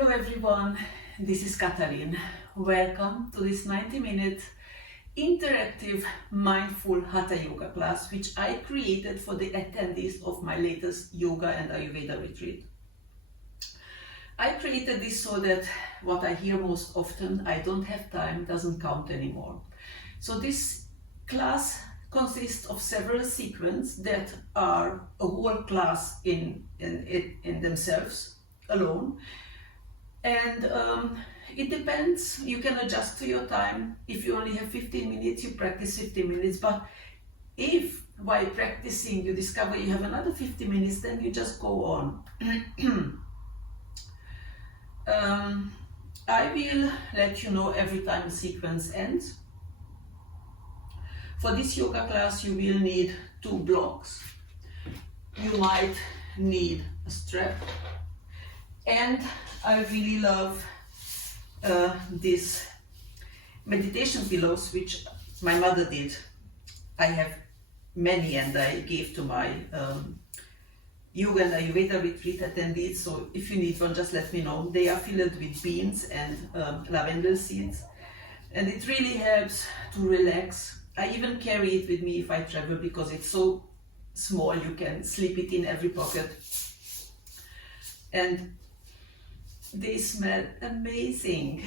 Hello everyone, this is Katalin. Welcome to this 90-minute interactive mindful Hatha Yoga class which I created for the attendees of my latest yoga and Ayurveda retreat. I created this so that what I hear most often, I don't have time, doesn't count anymore. So this class consists of several sequences that are a whole class in themselves alone. And it depends, you can adjust to your time. If you only have 15 minutes, you practice 15 minutes. But if while practicing you discover you have another 50 minutes, then you just go on. I will let you know every time the sequence ends. For this yoga class, you will need 2 blocks. You might need a strap. And I really love these meditation pillows, which my mother did. I have many and I gave to my yoga and Ayurveda retreat attendees. So if you need one, just let me know. They are filled with beans and lavender seeds. And it really helps to relax. I even carry it with me if I travel because it's so small, you can slip it in every pocket. And they smell amazing.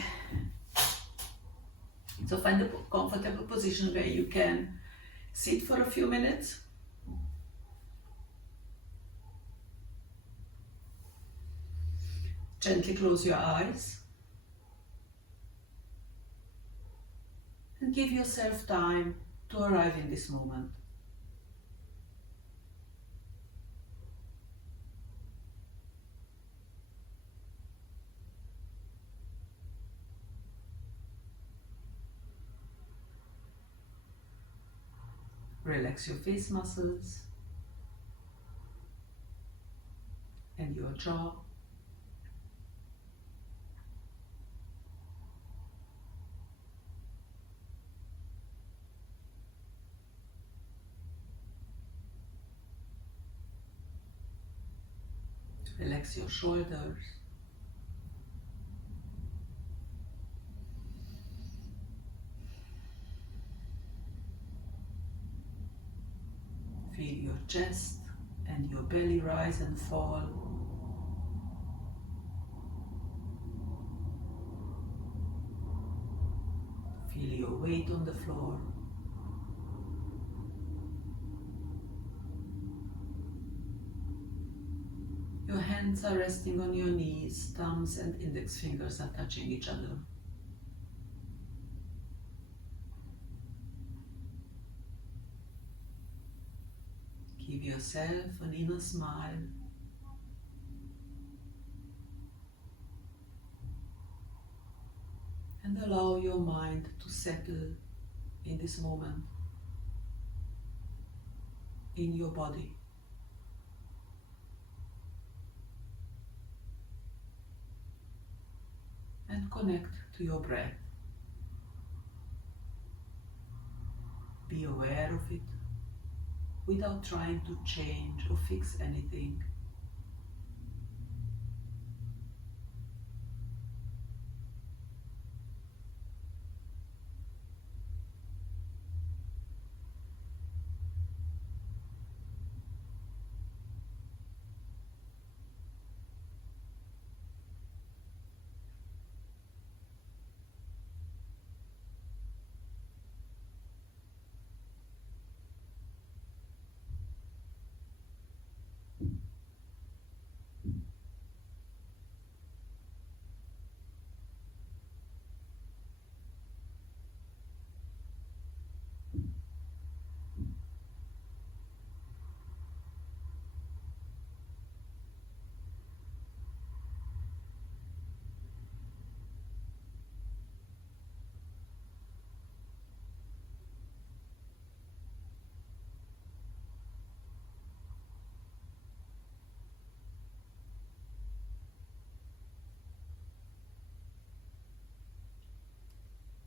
So find a comfortable position where you can sit for a few minutes. Gently close your eyes and give yourself time to arrive in this moment. Relax your face muscles and your jaw. Relax your shoulders. Feel your chest and your belly rise and fall. Feel your weight on the floor. Your hands are resting on your knees, thumbs and index fingers are touching each other. Give yourself an inner smile. And allow your mind to settle in this moment, in your body. And connect to your breath. Be aware of it without trying to change or fix anything.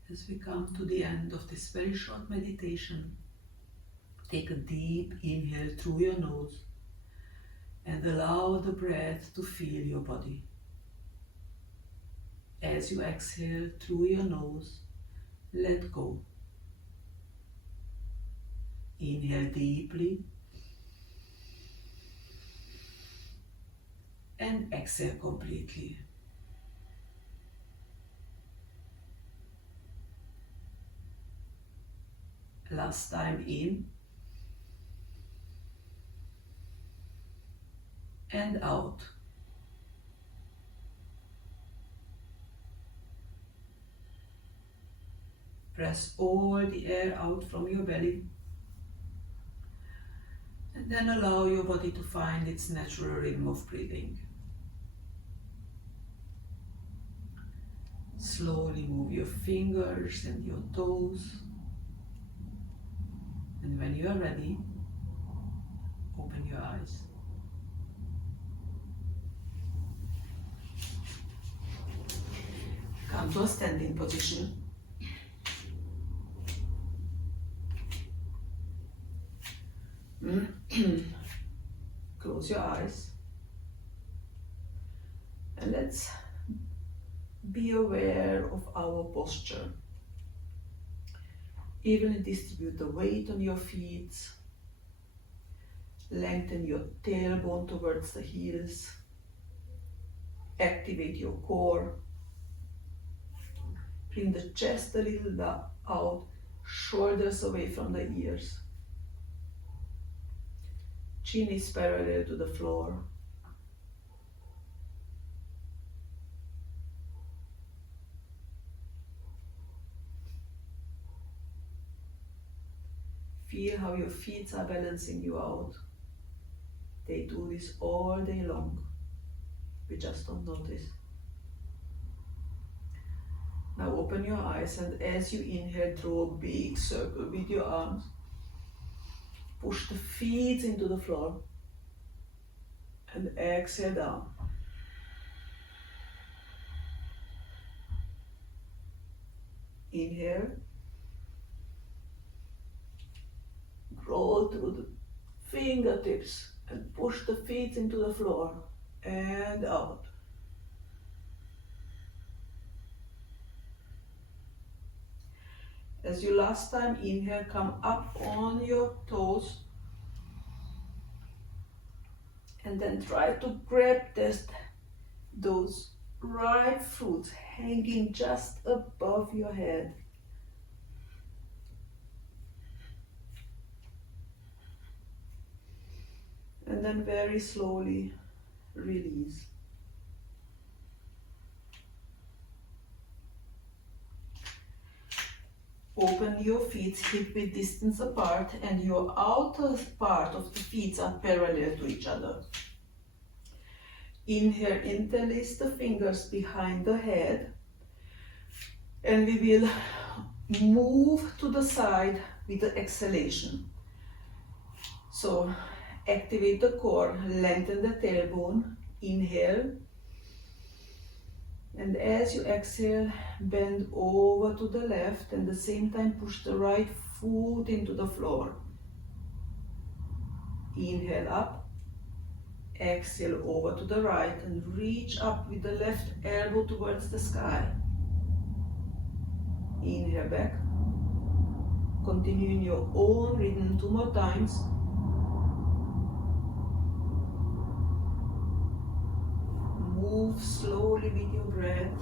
As we come to the end of this very short meditation, take a deep inhale through your nose and allow the breath to fill your body. As you exhale through your nose, let go. Inhale deeply and exhale completely. Last time in and out. Press all the air out from your belly and then allow your body to find its natural rhythm of breathing. Slowly move your fingers and your toes, and when you are ready, open your eyes. Come to a standing position. Close your eyes and let's be aware of our posture. Evenly distribute the weight on your feet. Lengthen your tailbone towards the heels. Activate your core. Bring the chest a little out, shoulders away from the ears. Chin is parallel to the floor. Feel how your feet are balancing you out. They do this all day long. We just don't notice. Now open your eyes and as you inhale, draw a big circle with your arms. Push the feet into the floor and exhale down. Inhale. Roll through the fingertips and push the feet into the floor and out. As you last time inhale, come up on your toes and then try to grab those ripe fruits hanging just above your head. And then very slowly release. Open your feet hip width distance apart and your outer part of the feet are parallel to each other. Inhale, interlace the fingers behind the head and we will move to the side with the exhalation. So activate the core, lengthen the tailbone, inhale. And as you exhale, bend over to the left and at the same time push the right foot into the floor. Inhale up, exhale over to the right and reach up with the left elbow towards the sky. Inhale back. Continue in your own rhythm 2 more times. Move slowly with your breath.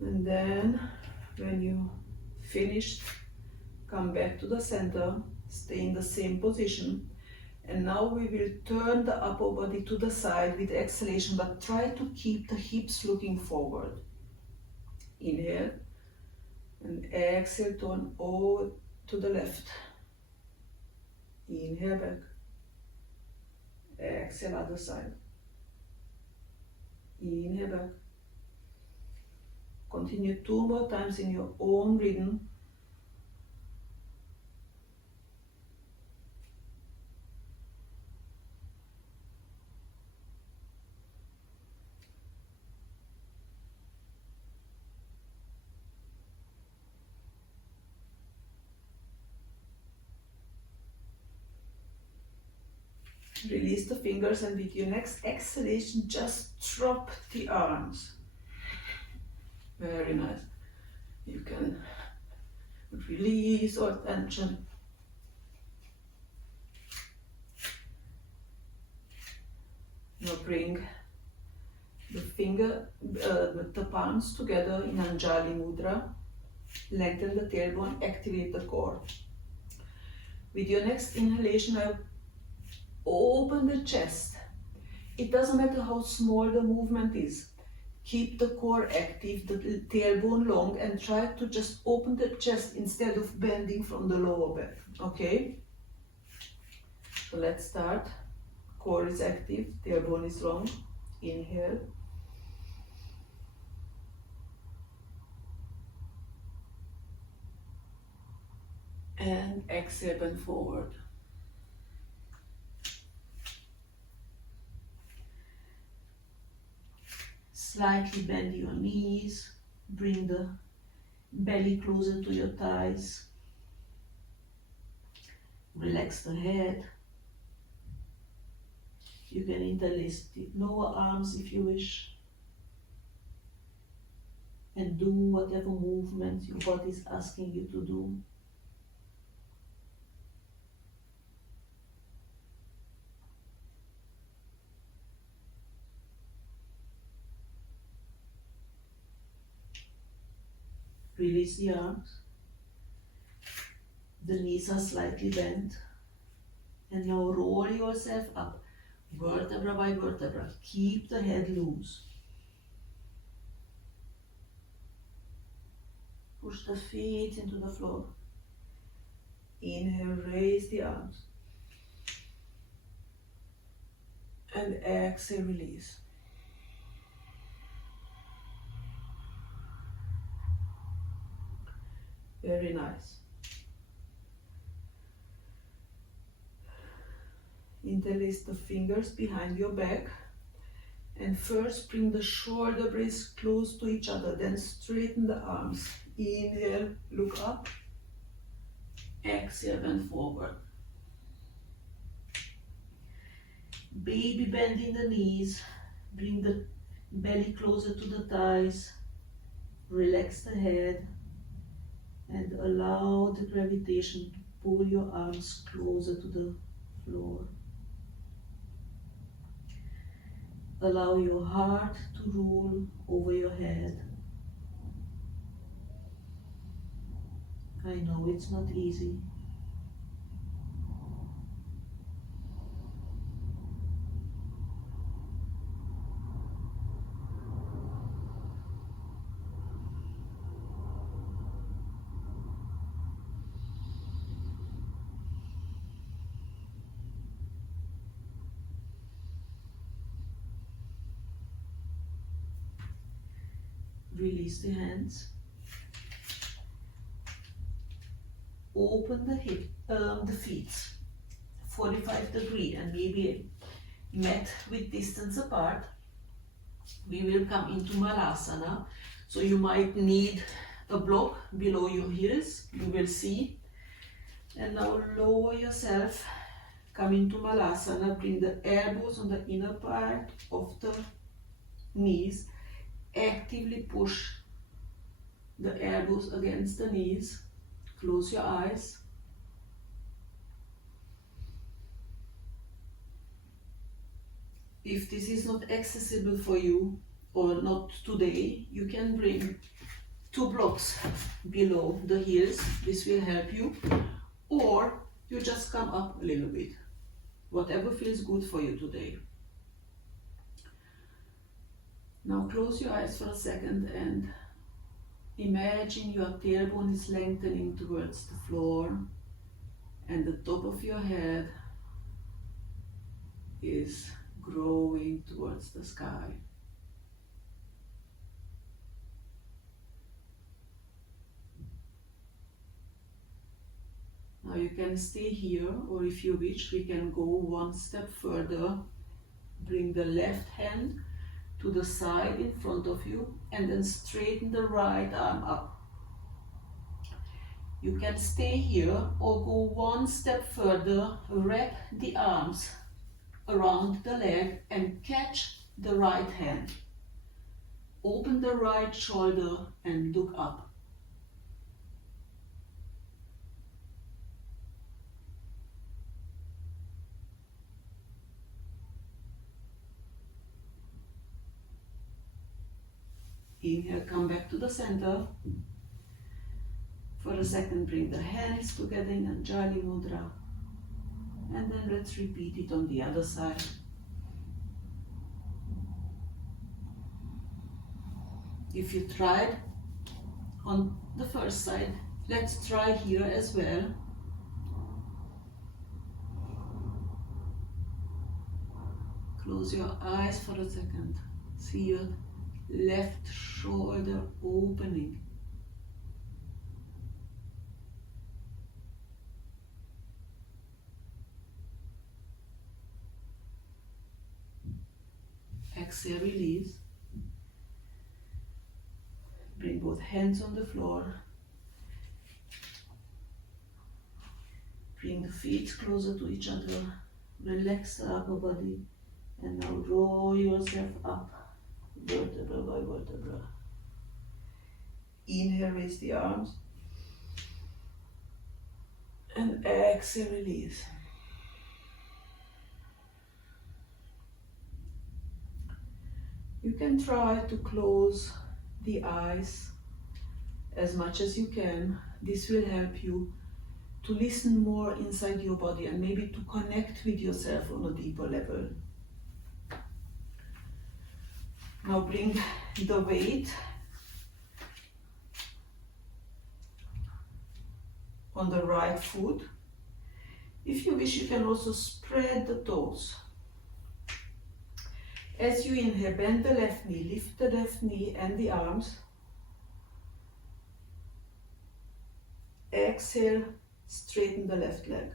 And then when you finish, come back to the center, stay in the same position. And now we will turn the upper body to the side with exhalation, but try to keep the hips looking forward. Inhale. And exhale, turn over to the left. Inhale back. Exhale, other side. Inhale back. Continue 2 more times in your own rhythm. Release the fingers, and with your next exhalation, just drop the arms. Very nice. You can release all tension. Now bring the palms together in Anjali Mudra. Lengthen the tailbone, activate the core. With your next inhalation, now open the chest. It doesn't matter how small the movement is. Keep the core active, the tailbone long, and try to just open the chest instead of bending from the lower back. Okay? So let's start. Core is active, tailbone is long. Inhale. And exhale, bend forward. Slightly bend your knees. Bring the belly closer to your thighs. Relax the head. You can interlace the lower arms if you wish. And do whatever movement your body is asking you to do. Release the arms. The knees are slightly bent. And now roll yourself up, vertebra by vertebra. Keep the head loose. Push the feet into the floor. Inhale, raise the arms. And exhale, release. Very nice. Interlace the fingers behind your back. And first bring the shoulder blades close to each other. Then straighten the arms. Inhale, look up. Exhale, bend forward. Baby bend in the knees. Bring the belly closer to the thighs. Relax the head. And allow the gravitation to pull your arms closer to the floor. Allow your heart to rule over your head. I know it's not easy. Release the hands. Open the feet 45 degrees and maybe mat with distance apart. We will come into Malasana. So you might need a block below your heels. You will see. And now lower yourself. Come into Malasana. Bring the elbows on the inner part of the knees. Actively push the elbows against the knees. Close your eyes. If this is not accessible for you or not today, you can bring 2 blocks below the heels. This will help you. Or you just come up a little bit. Whatever feels good for you today. Now close your eyes for a second and imagine your tailbone is lengthening towards the floor and the top of your head is growing towards the sky. Now you can stay here, or if you wish, we can go one step further. Bring the left hand to the side in front of you and then straighten the right arm up. You can stay here or go one step further, wrap the arms around the leg and catch the right hand. Open the right shoulder and look up. Inhale, come back to the center. For a second, bring the hands together in Anjali Mudra. And then let's repeat it on the other side. If you tried on the first side, let's try here as well. Close your eyes for a second. See your left shoulder opening. Exhale, release. Bring both hands on the floor. Bring the feet closer to each other. Relax the upper body. And now roll yourself up, vertebra by vertebra. Inhale, raise the arms. And exhale, release. You can try to close the eyes as much as you can. This will help you to listen more inside your body and maybe to connect with yourself on a deeper level. Now bring the weight on the right foot. If you wish, you can also spread the toes. As you inhale, bend the left knee, lift the left knee and the arms. Exhale, straighten the left leg.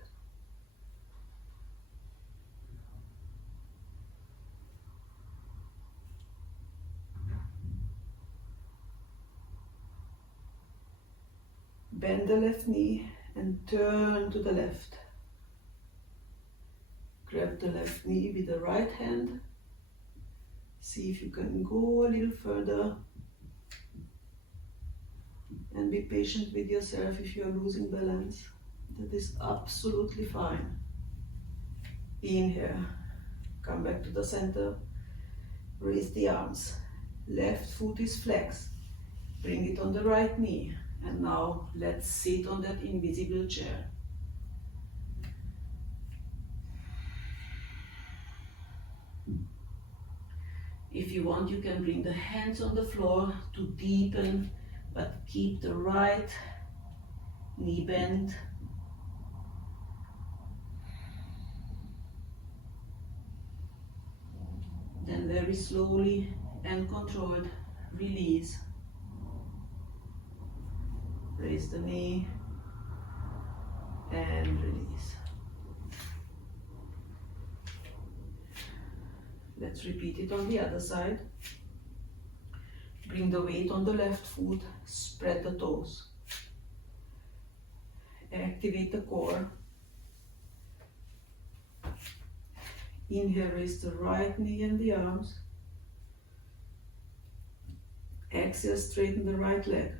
Bend the left knee and turn to the left. Grab the left knee with the right hand. See if you can go a little further. And be patient with yourself if you are losing balance. That is absolutely fine. Inhale. Come back to the center. Raise the arms. Left foot is flexed. Bring it on the right knee. And now let's sit on that invisible chair. If you want, you can bring the hands on the floor to deepen, but keep the right knee bent. Then very slowly and controlled, release. Raise the knee and release. Let's repeat it on the other side. Bring the weight on the left foot, spread the toes. Activate the core. Inhale, raise the right knee and the arms. Exhale, straighten the right leg.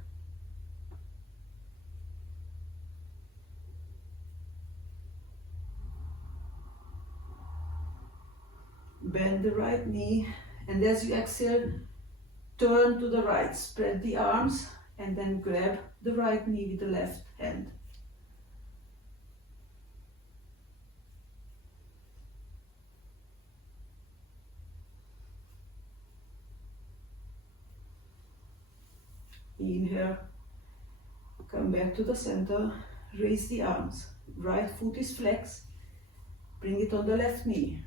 Bend the right knee, and as you exhale, turn to the right. Spread the arms and then grab the right knee with the left hand. Inhale, come back to the center, raise the arms. Right foot is flexed, bring it on the left knee.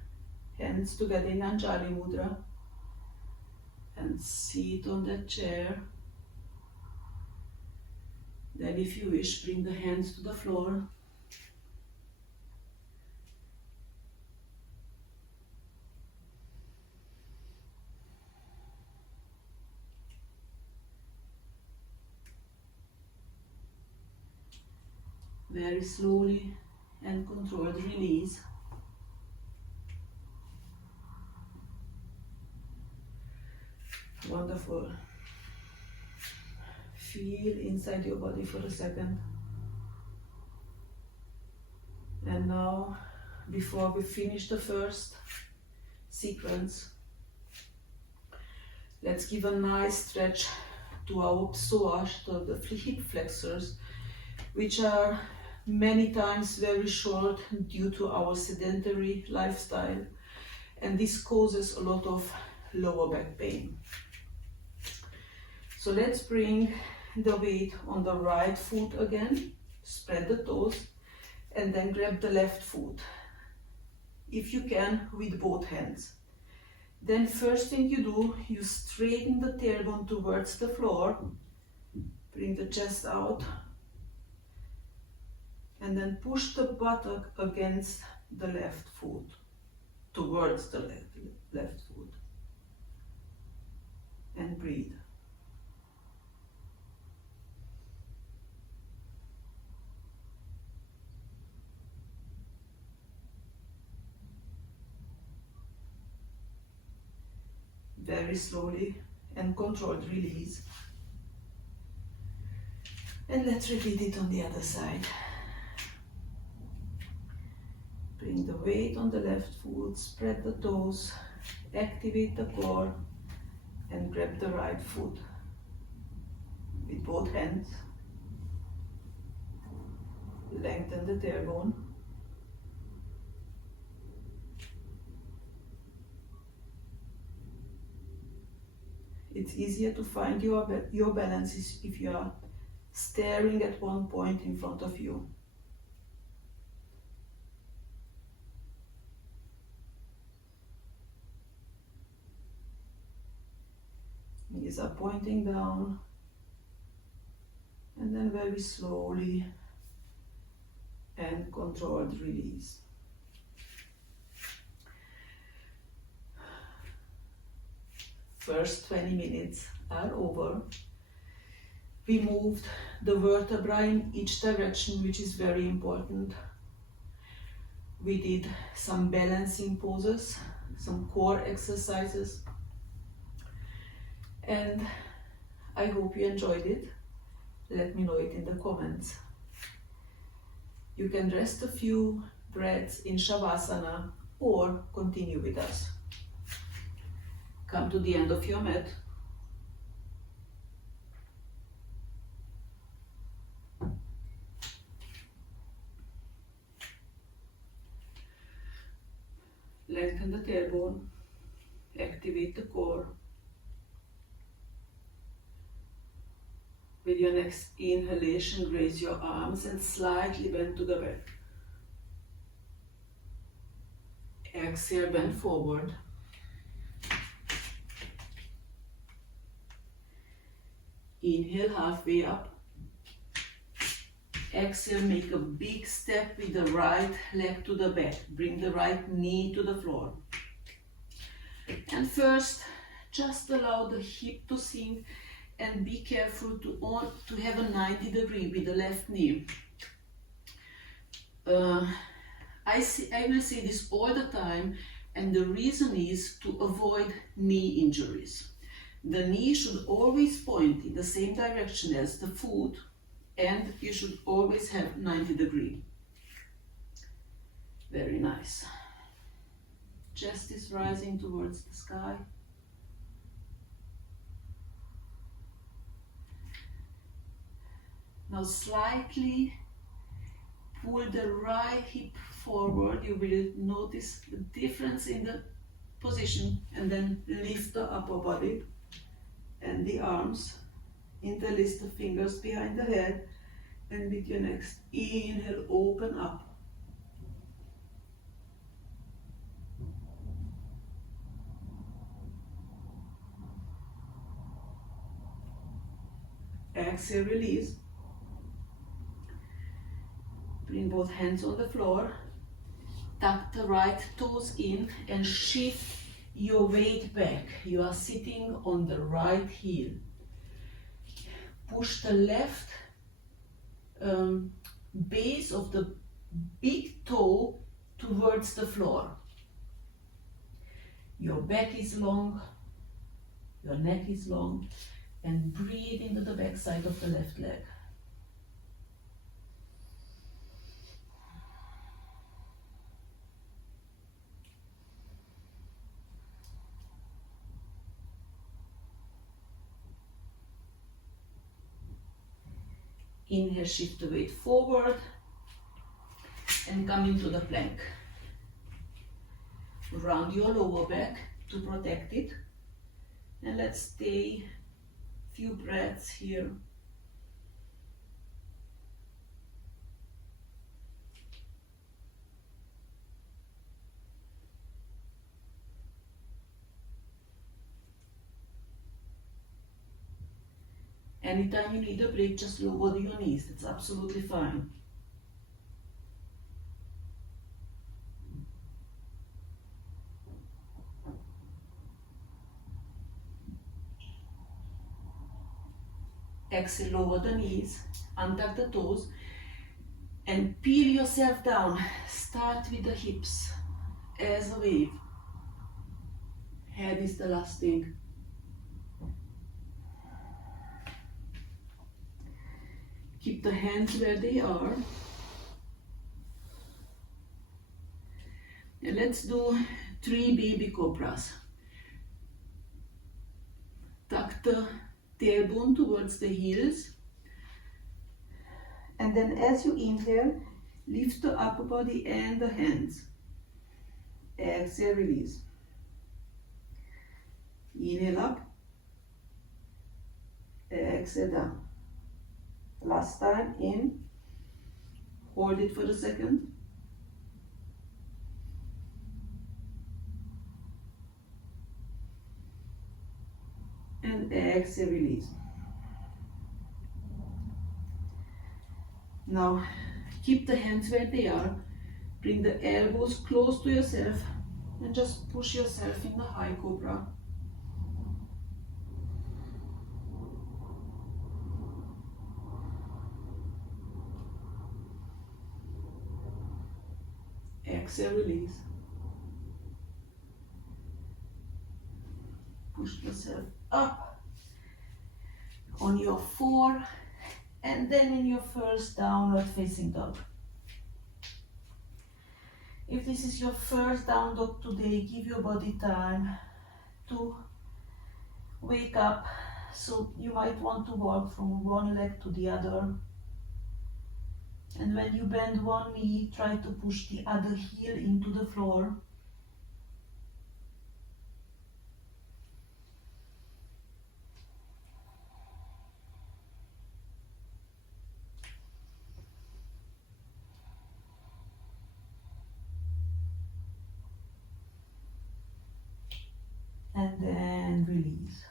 Hands together in Anjali Mudra and sit on that chair. Then if you wish, bring the hands to the floor. Very slowly and controlled release. Wonderful. Feel inside your body for a second. And now, before we finish the first sequence, let's give a nice stretch to our psoas, to the hip flexors, which are many times very short due to our sedentary lifestyle, and this causes a lot of lower back pain. So let's bring the weight on the right foot again, spread the toes, and then grab the left foot, if you can, with both hands. Then first thing you do, you straighten the tailbone towards the floor, bring the chest out, and then push the buttock against the left foot, towards the left foot, and breathe. Very slowly and controlled release. And let's repeat it on the other side. Bring the weight on the left foot, spread the toes, activate the core, and grab the right foot with both hands. Lengthen the tailbone. It's easier to find your balance if you are staring at one point in front of you. Knees are pointing down, and then very slowly and controlled release. First 20 minutes are over. We moved the vertebrae in each direction, which is very important. We did some balancing poses, some core exercises, and I hope you enjoyed it. Let me know it in the comments. You can rest a few breaths in Shavasana or continue with us. Come to the end of your mat. Lengthen the tailbone, activate the core. With your next inhalation, raise your arms and slightly bend to the back. Exhale, bend forward. Inhale, halfway up. Exhale, make a big step with the right leg to the back. Bring the right knee to the floor. And first, just allow the hip to sink and be careful to have a 90 degree with the left knee. I will say this all the time, and the reason is to avoid knee injuries. The knee should always point in the same direction as the foot, and you should always have 90 degree. Very nice. Chest is rising towards the sky. Now slightly pull the right hip forward. You will notice the difference in the position, and then lift the upper body and the arms. Interlace the fingers behind the head, and with your next inhale, open up. Exhale, release. Bring both hands on the floor. Tuck the right toes in and shift your weight back. You are sitting on the right heel. Push the left base of the big toe towards the floor. Your back is long, your neck is long, and breathe into the back side of the left leg. Inhale, shift the weight forward and come into the plank. Round your lower back to protect it, and let's stay few breaths here. Anytime you need a break, just lower your knees. It's absolutely fine. Exhale, lower the knees, untuck the toes, and peel yourself down. Start with the hips as a wave. Head is the last thing. Keep the hands where they are. And let's do 3 baby cobras. Tuck the tailbone towards the heels. And then as you inhale, lift the upper body and the hands. Exhale, release. Inhale up. Exhale down. Last time, in. Hold it for a second. And exhale, release. Now, keep the hands where they are. Bring the elbows close to yourself and just push yourself in the high cobra. Exhale, release. Push yourself up on your 4, and then in your first downward facing dog. If this is your first down dog today, give your body time to wake up. So you might want to walk from one leg to the other. And when you bend one knee, try to push the other heel into the floor. And then release.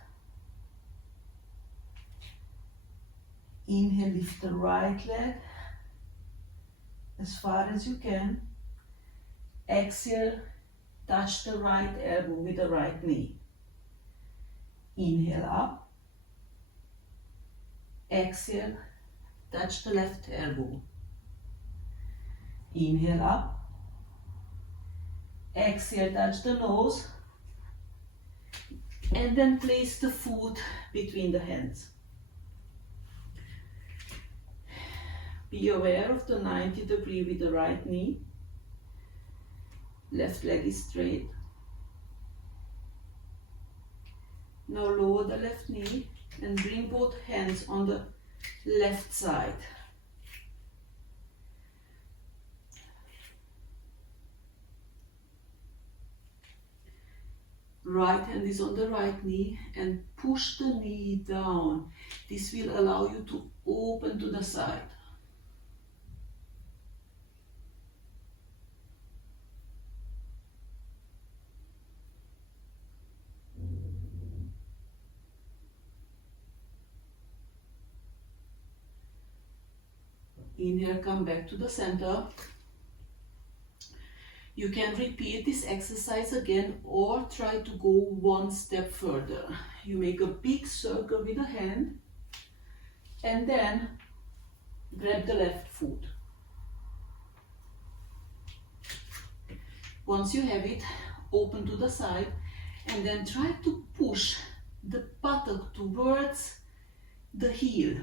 Inhale, lift the right leg as far as you can. Exhale, touch the right elbow with the right knee. Inhale up. Exhale, touch the left elbow. Inhale up. Exhale, touch the nose. And then place the foot between the hands. Be aware of the 90 degree with the right knee. Left leg is straight. Now lower the left knee and bring both hands on the left side. Right hand is on the right knee and push the knee down. This will allow you to open to the side. Inhale, come back to the center. You can repeat this exercise again or try to go one step further. You make a big circle with a hand and then grab the left foot. Once you have it, open to the side and then try to push the buttock towards the heel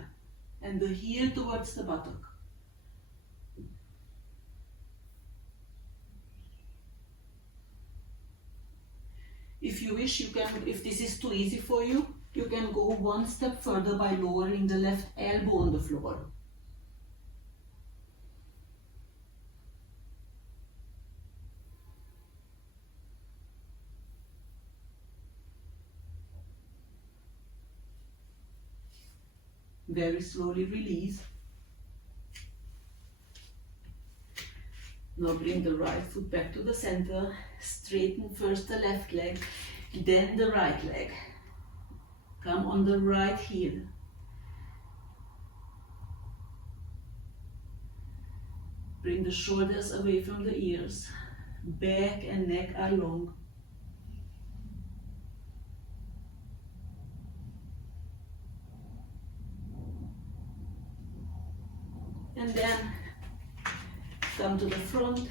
and the heel towards the buttock. If you wish, you can, if this is too easy for you, you can go one step further by lowering the left elbow on the floor. Very slowly release. Now bring the right foot back to the center. Straighten first the left leg, then the right leg. Come on the right heel. Bring the shoulders away from the ears. Back and neck are long. And then come to the front.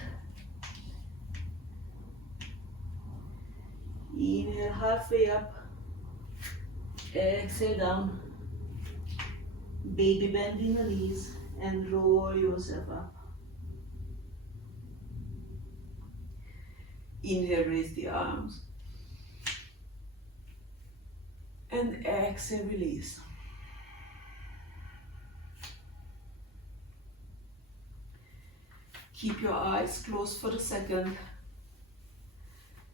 Inhale halfway up. Exhale down. Baby bend in the knees and roll yourself up. Inhale, raise the arms. And exhale, release. Keep your eyes closed for a second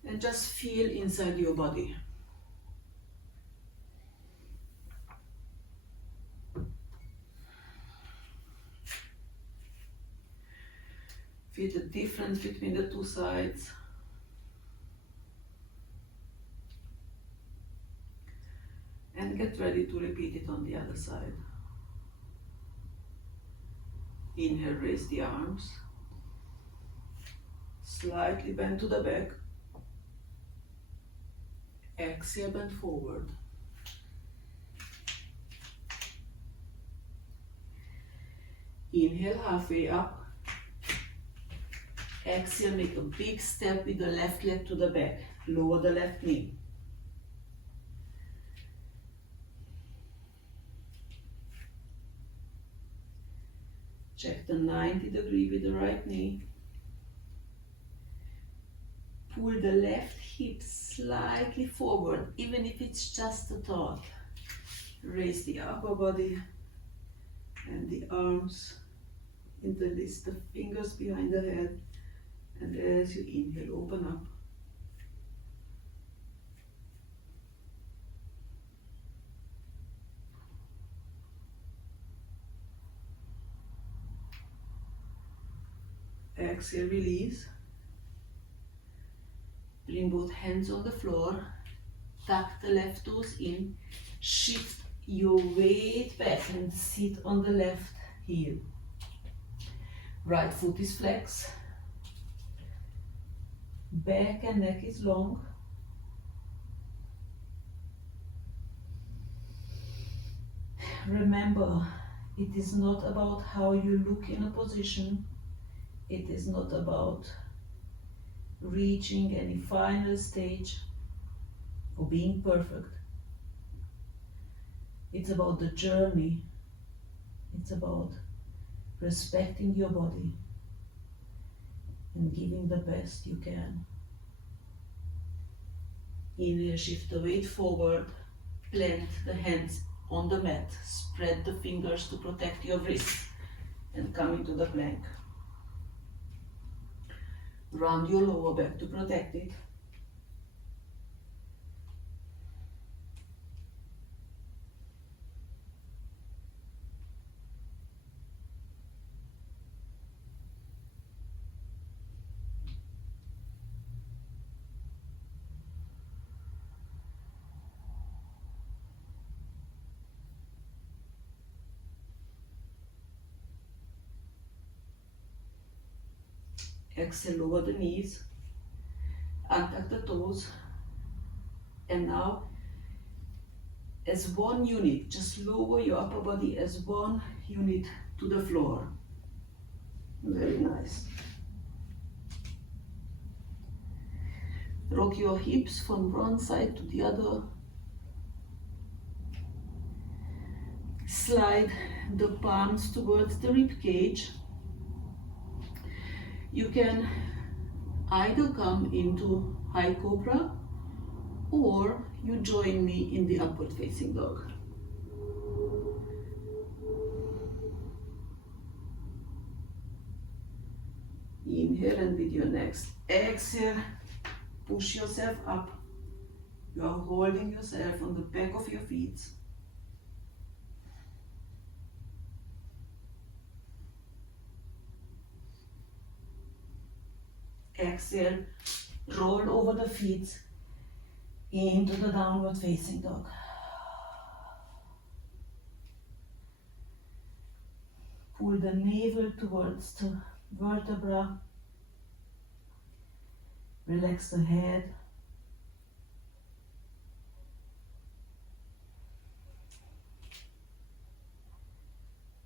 and just feel inside your body. Feel the difference between the two sides. And get ready to repeat it on the other side. Inhale, raise the arms. Slightly bend to the back. Exhale, bend forward. Inhale, halfway up. Exhale, make a big step with the left leg to the back. Lower the left knee. Check the 90 degree with the right knee. Pull the left hip slightly forward, even if it's just a thought. Raise the upper body and the arms. Interlace the fingers behind the head. And as you inhale, open up. Exhale, release. Bring both hands on the floor. Tuck the left toes in. Shift your weight back and sit on the left heel. Right foot is flexed. Back and neck is long. Remember, it is not about how you look in a position. It is not about reaching any final stage or being perfect. It's about the journey. It's about respecting your body and giving the best you can. Inhale, shift the weight forward, plant the hands on the mat, spread the fingers to protect your wrists and come into the plank. Round your lower back to protect it. Exhale, lower the knees, untuck the toes, and now as one unit, just lower your upper body as one unit to the floor. Very nice. Rock your hips from one side to the other. Slide the palms towards the rib cage. You can either come into high cobra or you join me in the upward facing dog. Inhale, and with your next exhale, push yourself up. You are holding yourself on the back of your feet. Exhale, roll over the feet into the downward facing dog. Pull the navel towards the vertebra. Relax the head.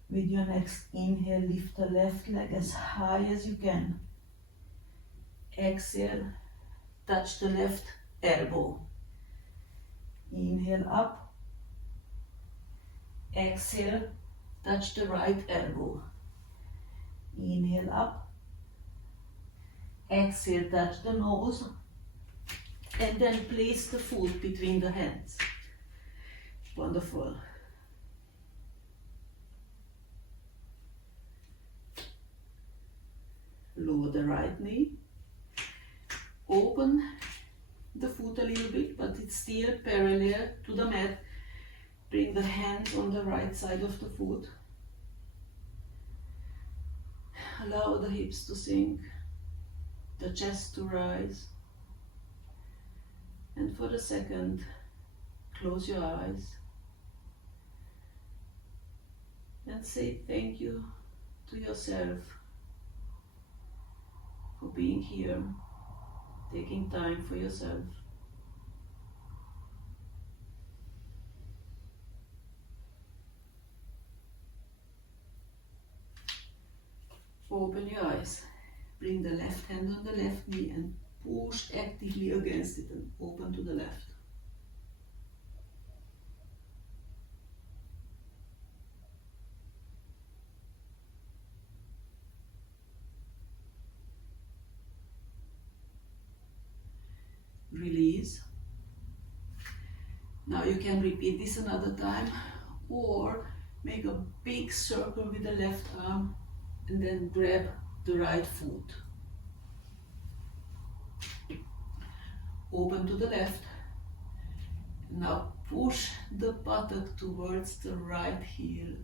With your next inhale, lift the left leg as high as you can. Exhale, touch the left elbow. Inhale up. Exhale, touch the right elbow. Inhale up. Exhale, touch the nose. And then place the foot between the hands. Wonderful. Lower the right knee. Open the foot a little bit, but it's still parallel to the mat. Bring the hands on the right side of the foot. Allow the hips to sink, the chest to rise. And for a second, close your eyes and say thank you to yourself for being here, taking time for yourself. Open your eyes. Bring the left hand on the left knee and push actively against it and open to the left. Release. Now you can repeat this another time or make a big circle with the left arm and then grab the right foot. Open to the left. Now push the buttock towards the right heel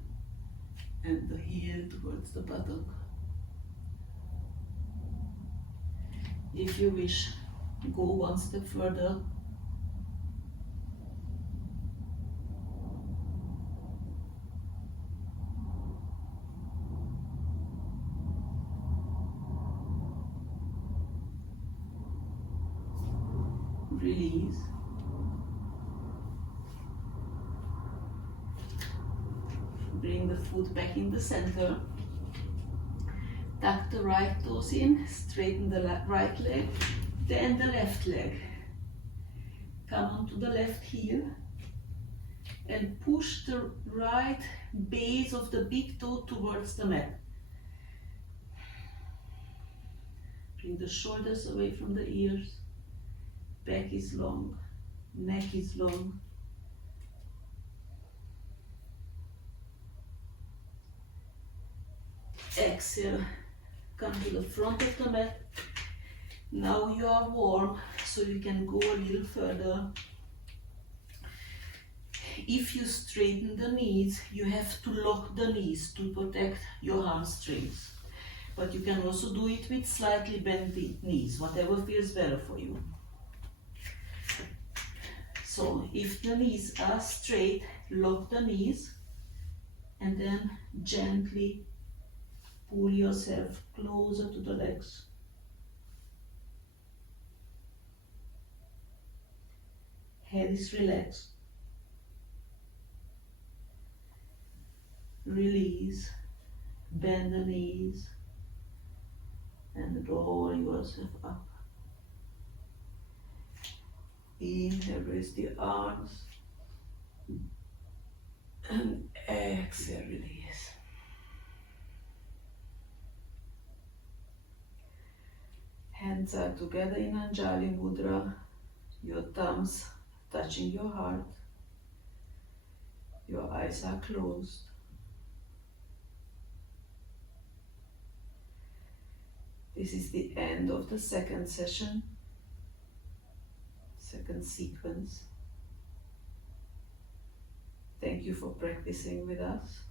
and the heel towards the buttock. If you wish, go one step further. Release. Bring the foot back in the center. Tuck the right toes in, straighten the right leg, then the left leg. Come onto the left heel and push the right base of the big toe towards the mat. Bring the shoulders away from the ears. Back is long, neck is long. Exhale, come to the front of the mat. Now you are warm, so you can go a little further. If you straighten the knees, you have to lock the knees to protect your hamstrings. But you can also do it with slightly bent knees, whatever feels better for you. So if the knees are straight, lock the knees and then gently pull yourself closer to the legs. Head is relaxed. Release, bend the knees and roll yourself up. Inhale, raise the arms and Exhale, release. Hands are together in Anjali Mudra, your thumbs touching your heart. Your eyes are closed. This is the end of the second session, second sequence. Thank you for practicing with us.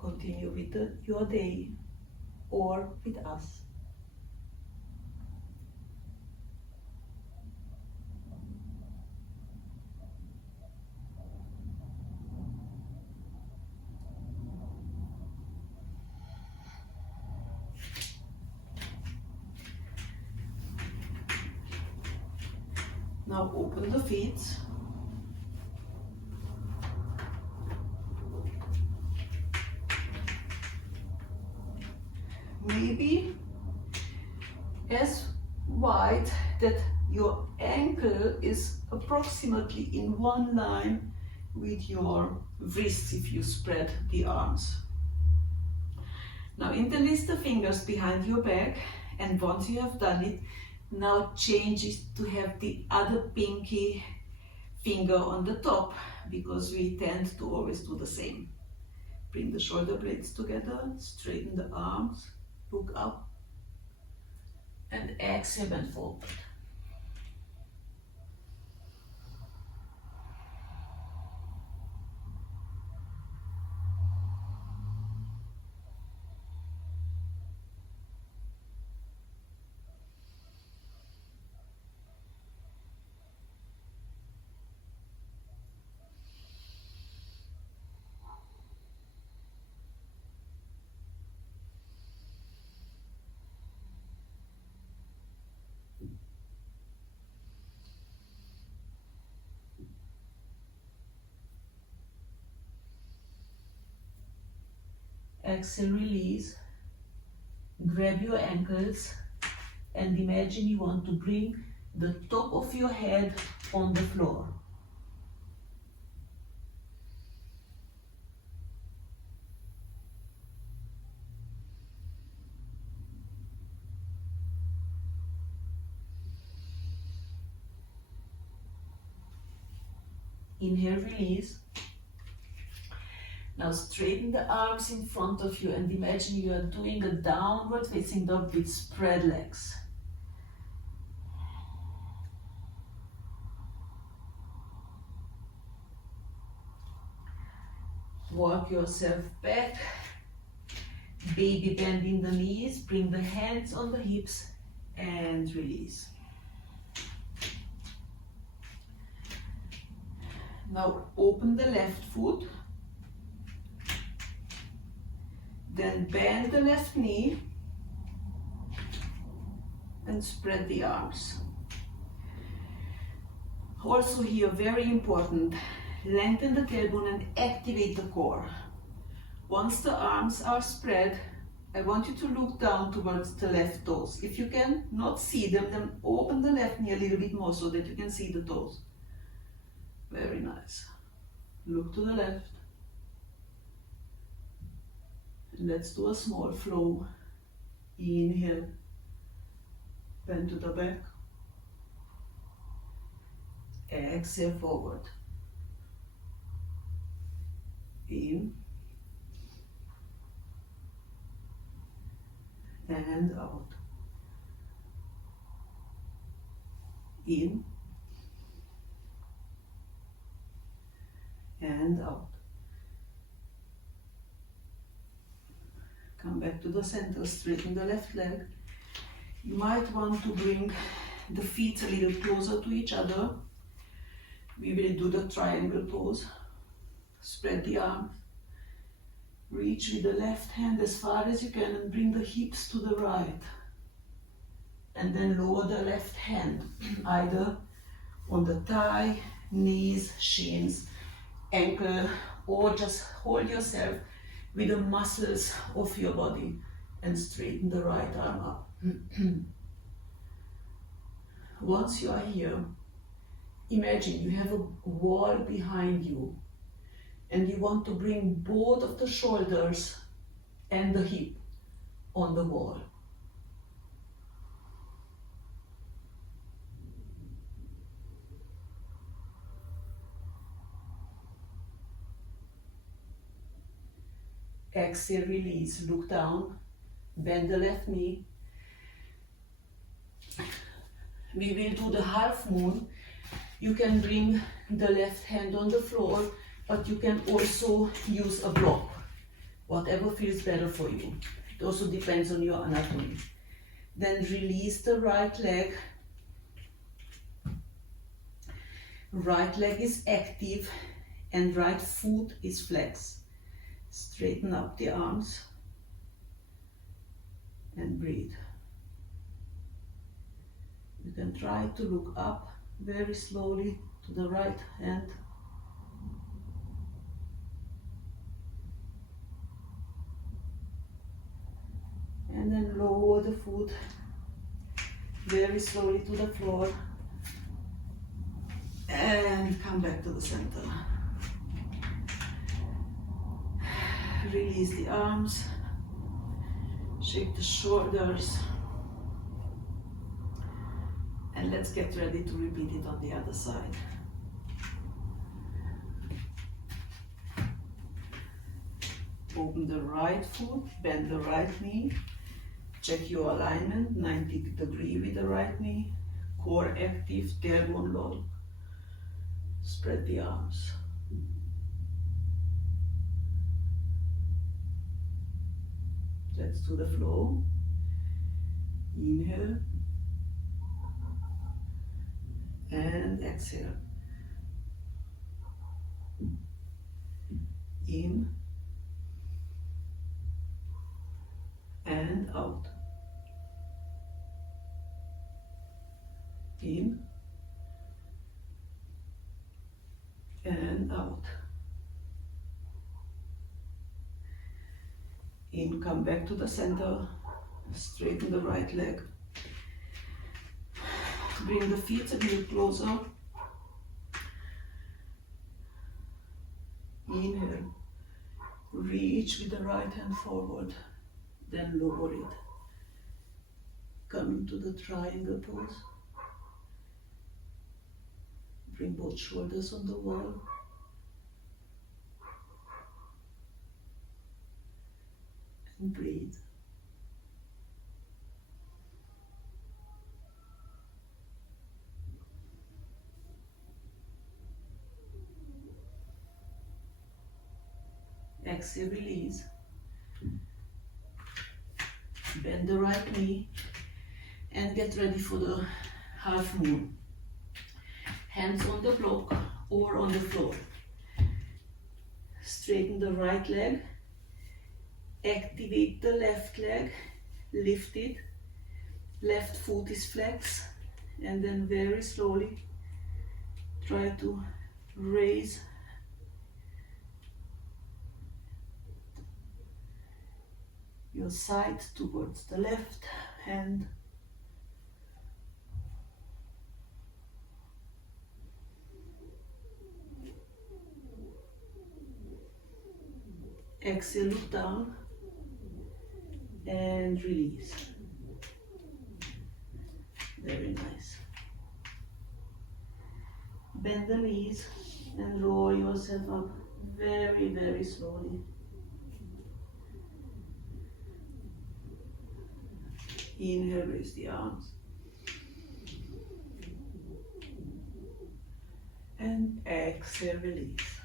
Continue with your day or with us. Now open the feet. Maybe as wide that your ankle is approximately in one line with your wrists if you spread the arms. Now interlace the fingers behind your back, and once you have done it, now change it to have the other pinky finger on the top, because we tend to always do the same. Bring the shoulder blades together, straighten the arms, look up, and exhale, bend forward. Exhale, release. Grab your ankles and imagine you want to bring the top of your head on the floor. Inhale, release. Now straighten the arms in front of you and imagine you are doing a downward facing dog with spread legs. Walk yourself back, baby bend in the knees, bring the hands on the hips and release. Now open the left foot, then bend the left knee and spread the arms. Also here, very important, lengthen the tailbone and activate the core. Once the arms are spread, I want you to look down towards the left toes. If you can not see them, then open the left knee a little bit more so that you can see the toes. Very nice. Look to the left. And let's do a small flow. Inhale, bend to the back. Exhale, forward. In and out. In and out. Come back to the center, straighten the left leg. You might want to bring the feet a little closer to each other. We will do the triangle pose. Spread the arms. Reach with the left hand as far as you can and bring the hips to the right. And then lower the left hand, either on the thigh, knees, shins, ankle, or just hold yourself with the muscles of your body and straighten the right arm up. Once you are here, imagine you have a wall behind you And you want to bring both of the shoulders and the hip on the wall. Exhale, release, look down, bend the left knee. We will do the half moon. You can bring the left hand on the floor, but you can also use a block, whatever feels better for you. It also depends on your anatomy. Then release the right leg. Right leg is active and right foot is flexed. Straighten up the arms and breathe. You can try to look up very slowly to the right hand. And then lower the foot very slowly to the floor. And come back to the center. Release the arms, shake the shoulders, and let's get ready to repeat it on the other side. Open the right foot, bend the right knee, check your alignment, 90 degrees with the right knee, core active, tailbone long, spread the arms. Let's do the flow. Inhale and exhale. In and out. In and out. In, come back to the center, straighten the right leg. Bring the feet a little closer. Inhale, reach with the right hand forward, then lower it. Come into the triangle pose. Bring both shoulders on the wall. And breathe. Exhale, release. Bend the right knee and get ready for the half moon. Hands on the block or on the floor. Straighten the right leg. Activate the left leg, lift it, left foot is flexed, and then very slowly try to raise your side towards the left hand. Exhale, look down. And release. Very nice. Bend the knees and roll yourself up very, very slowly. Inhale, raise the arms. And exhale, release.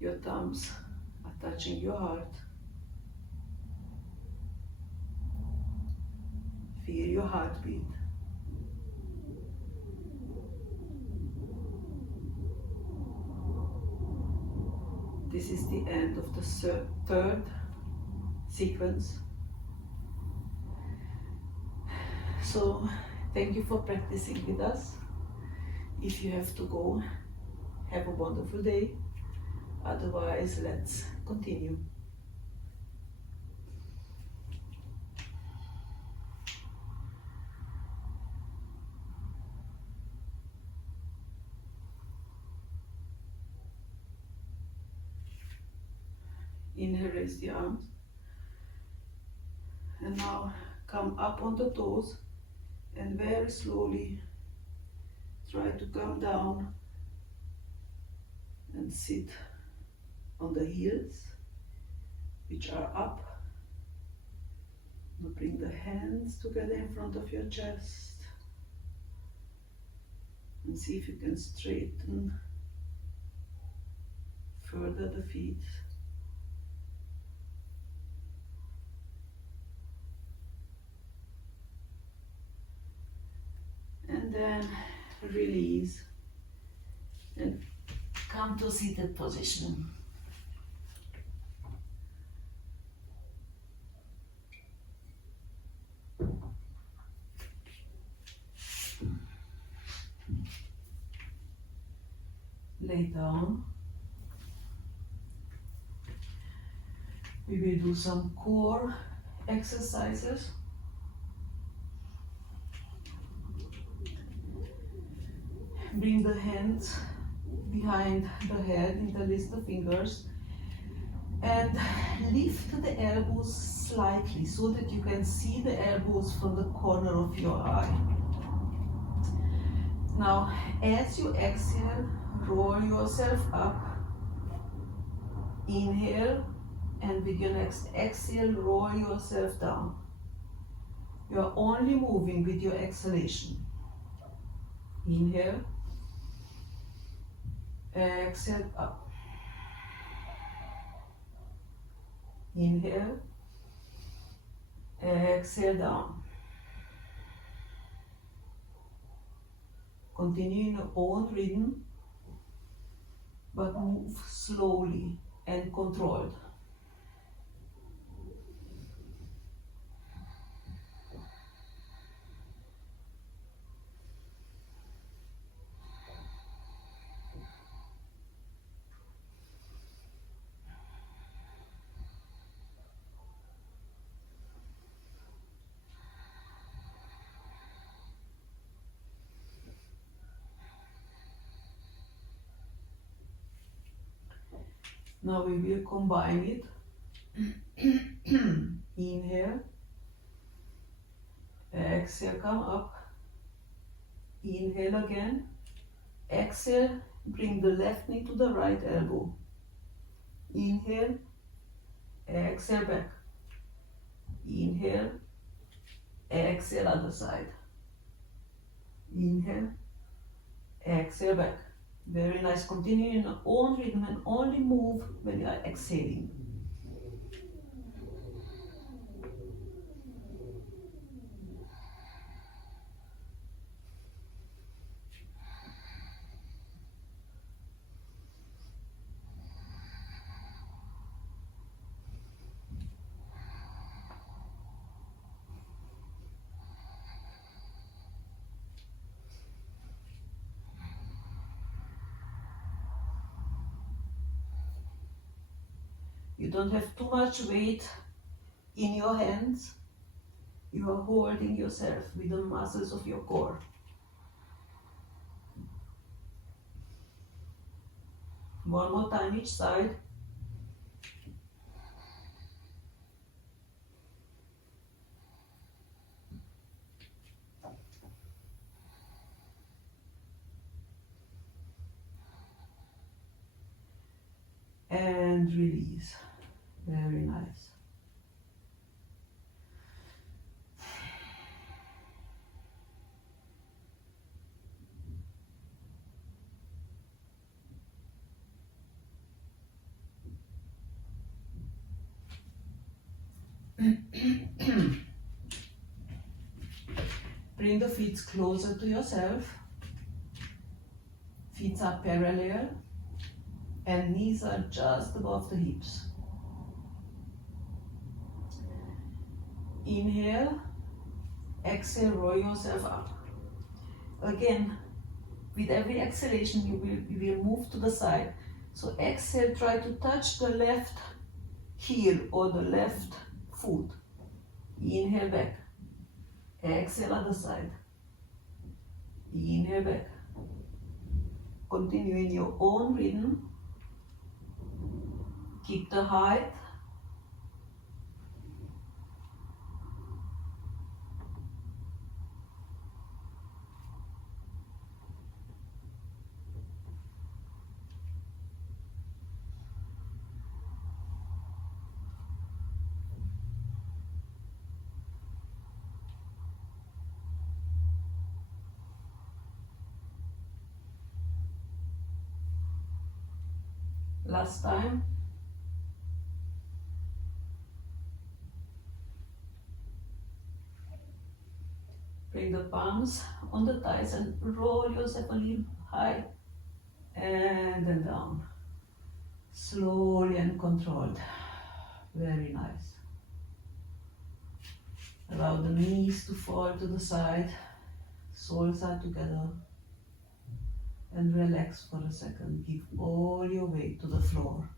Your thumbs are touching your heart. Feel your heartbeat. This is the end of the third sequence. So, thank you for practicing with us. If you have to go, have a wonderful day. Otherwise, let's continue. Inhale, raise the arms. And now come up on the toes and very slowly try to come down and sit on the heels, which are up. Now bring the hands together in front of your chest and see if you can straighten further the feet. And then release and come to seated position. Lay down. We will do some core exercises. Bring the hands behind the head, interlace the fingers, and lift the elbows slightly so that you can see the elbows from the corner of your eye. Now, as you exhale, roll yourself up. Inhale, and with your next exhale, roll yourself down. You are only moving with your exhalation. Inhale, exhale up. Inhale, exhale down. Continue in your own rhythm, but move slowly and controlled. Now we will combine it. Inhale, exhale, come up. Inhale again, exhale, bring the left knee to the right elbow. Inhale, exhale back. Inhale, exhale other side. Inhale, exhale back. Very nice. Continue in your own rhythm and only move when you are exhaling. You don't have too much weight in your hands. You are holding yourself with the muscles of your core. One more time each side. And release. Very nice. Bring the feet closer to yourself. Feet are parallel and knees are just above the hips. Inhale, exhale, roll yourself up. Again, with every exhalation you will move to the side. So exhale, try to touch the left heel or the left foot. Inhale back. Exhale other side. Inhale back. Continue in your own rhythm. Keep the height Last time. Bring the palms on the thighs and roll yourself a little high and then down. Slowly and controlled. Very nice. Allow the knees to fall to the side, soles are together, and relax for a second. Give all your weight to the floor.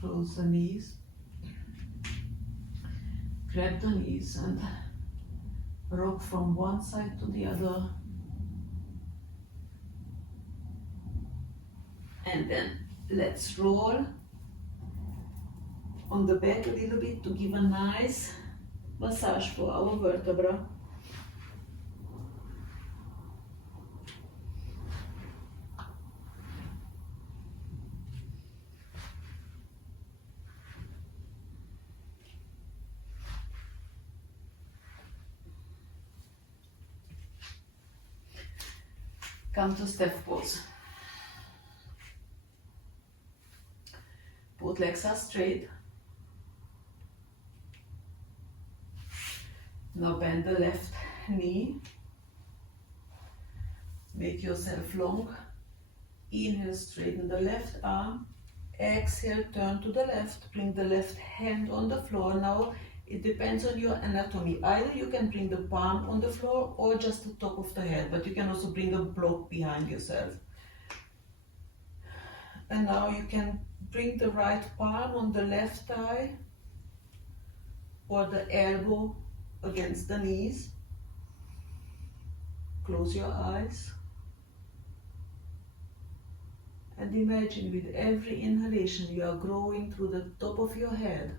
Close the knees. Grab the knees and rock from one side to the other. And then let's roll on the back a little bit to give a nice massage for our vertebra. Come to step pose. Both legs are straight. Now bend the left knee. Make yourself long. Inhale, straighten the left arm. Exhale, turn to the left. Bring the left hand on the floor. Now it depends on your anatomy. Either you can bring the palm on the floor or just the top of the head, but you can also bring a block behind yourself. And now you can bring the right palm on the left thigh or the elbow against the knees. Close your eyes. And imagine with every inhalation you are growing through the top of your head.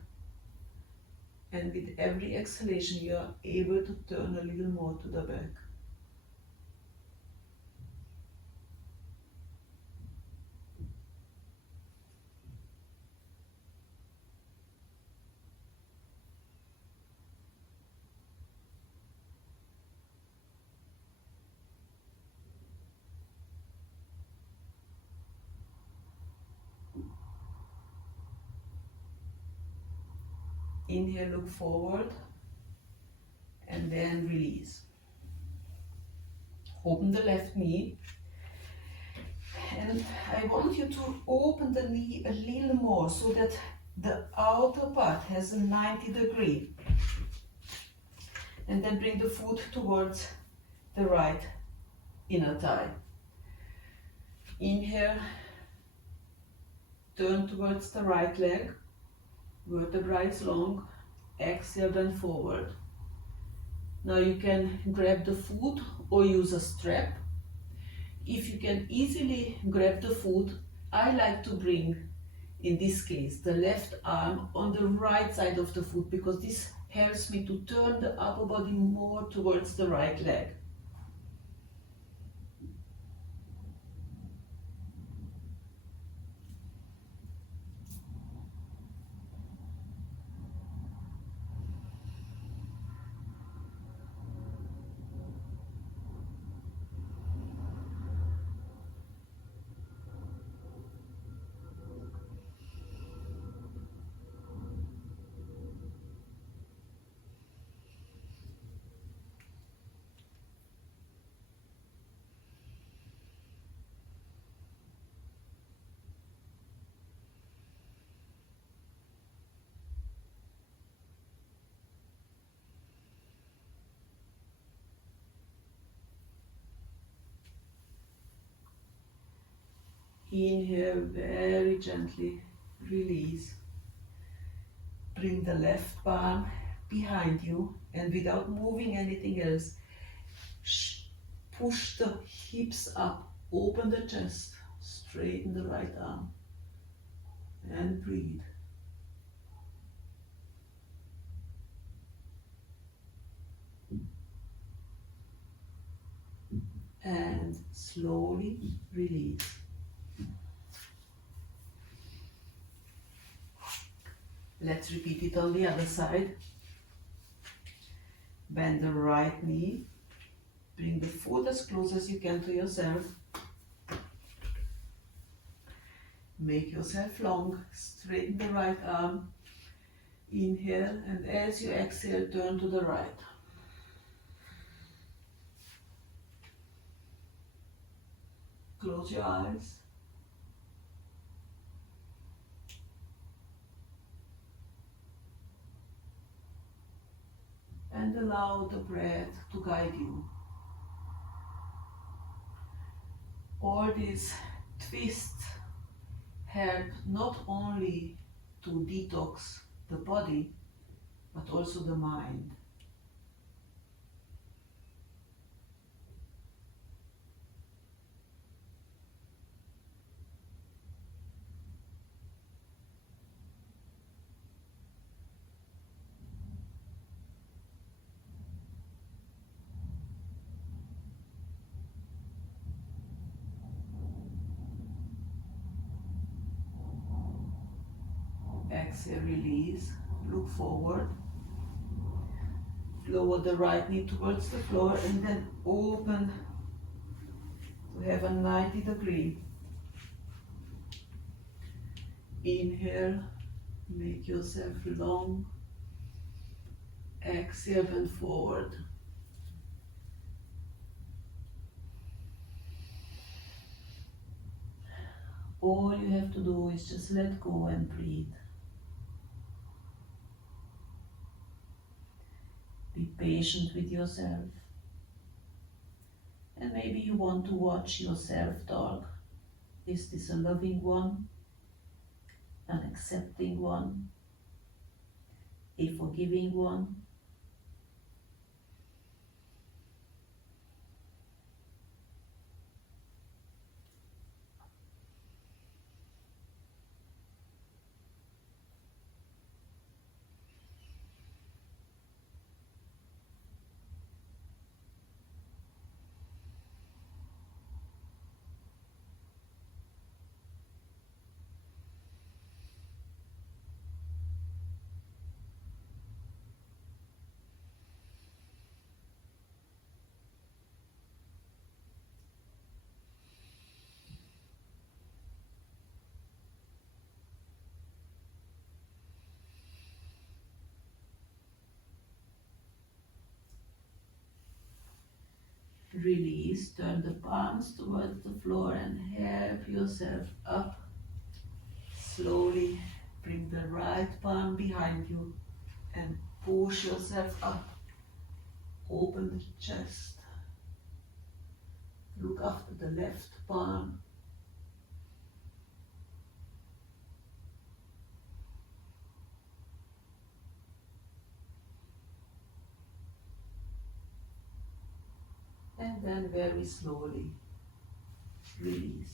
And with every exhalation you are able to turn a little more to the back. Inhale, look forward, and then release. Open the left knee, and I want you to open the knee a little more so that the outer part has a 90 degree. And then bring the foot towards the right inner thigh. Inhale, turn towards the right leg. Vertebra is long. Exhale, bend forward. Now you can grab the foot or use a strap. If you can easily grab the foot, I like to bring, in this case, the left arm on the right side of the foot because this helps me to turn the upper body more towards the right leg. Inhale, very gently release. Bring the left palm behind you, and without moving anything else, push the hips up, open the chest, straighten the right arm, and breathe. And slowly release. Let's repeat it on the other side. Bend the right knee. Bring the foot as close as you can to yourself. Make yourself long. Straighten the right arm. Inhale, and as you exhale, turn to the right. Close your eyes. And allow the breath to guide you. All these twists help not only to detox the body, but also the mind. Exhale, release, look forward. Lower the right knee towards the floor and then open to have a 90 degree. Inhale, make yourself long. Exhale, bend forward. All you have to do is just let go and breathe. Be patient with yourself. And maybe you want to watch your self-talk. Is this a loving one? An accepting one? A forgiving one? Release, turn the palms towards the floor and help yourself up. Slowly bring the right palm behind you and push yourself up. Open the chest. Look after the left palm. And then very slowly release.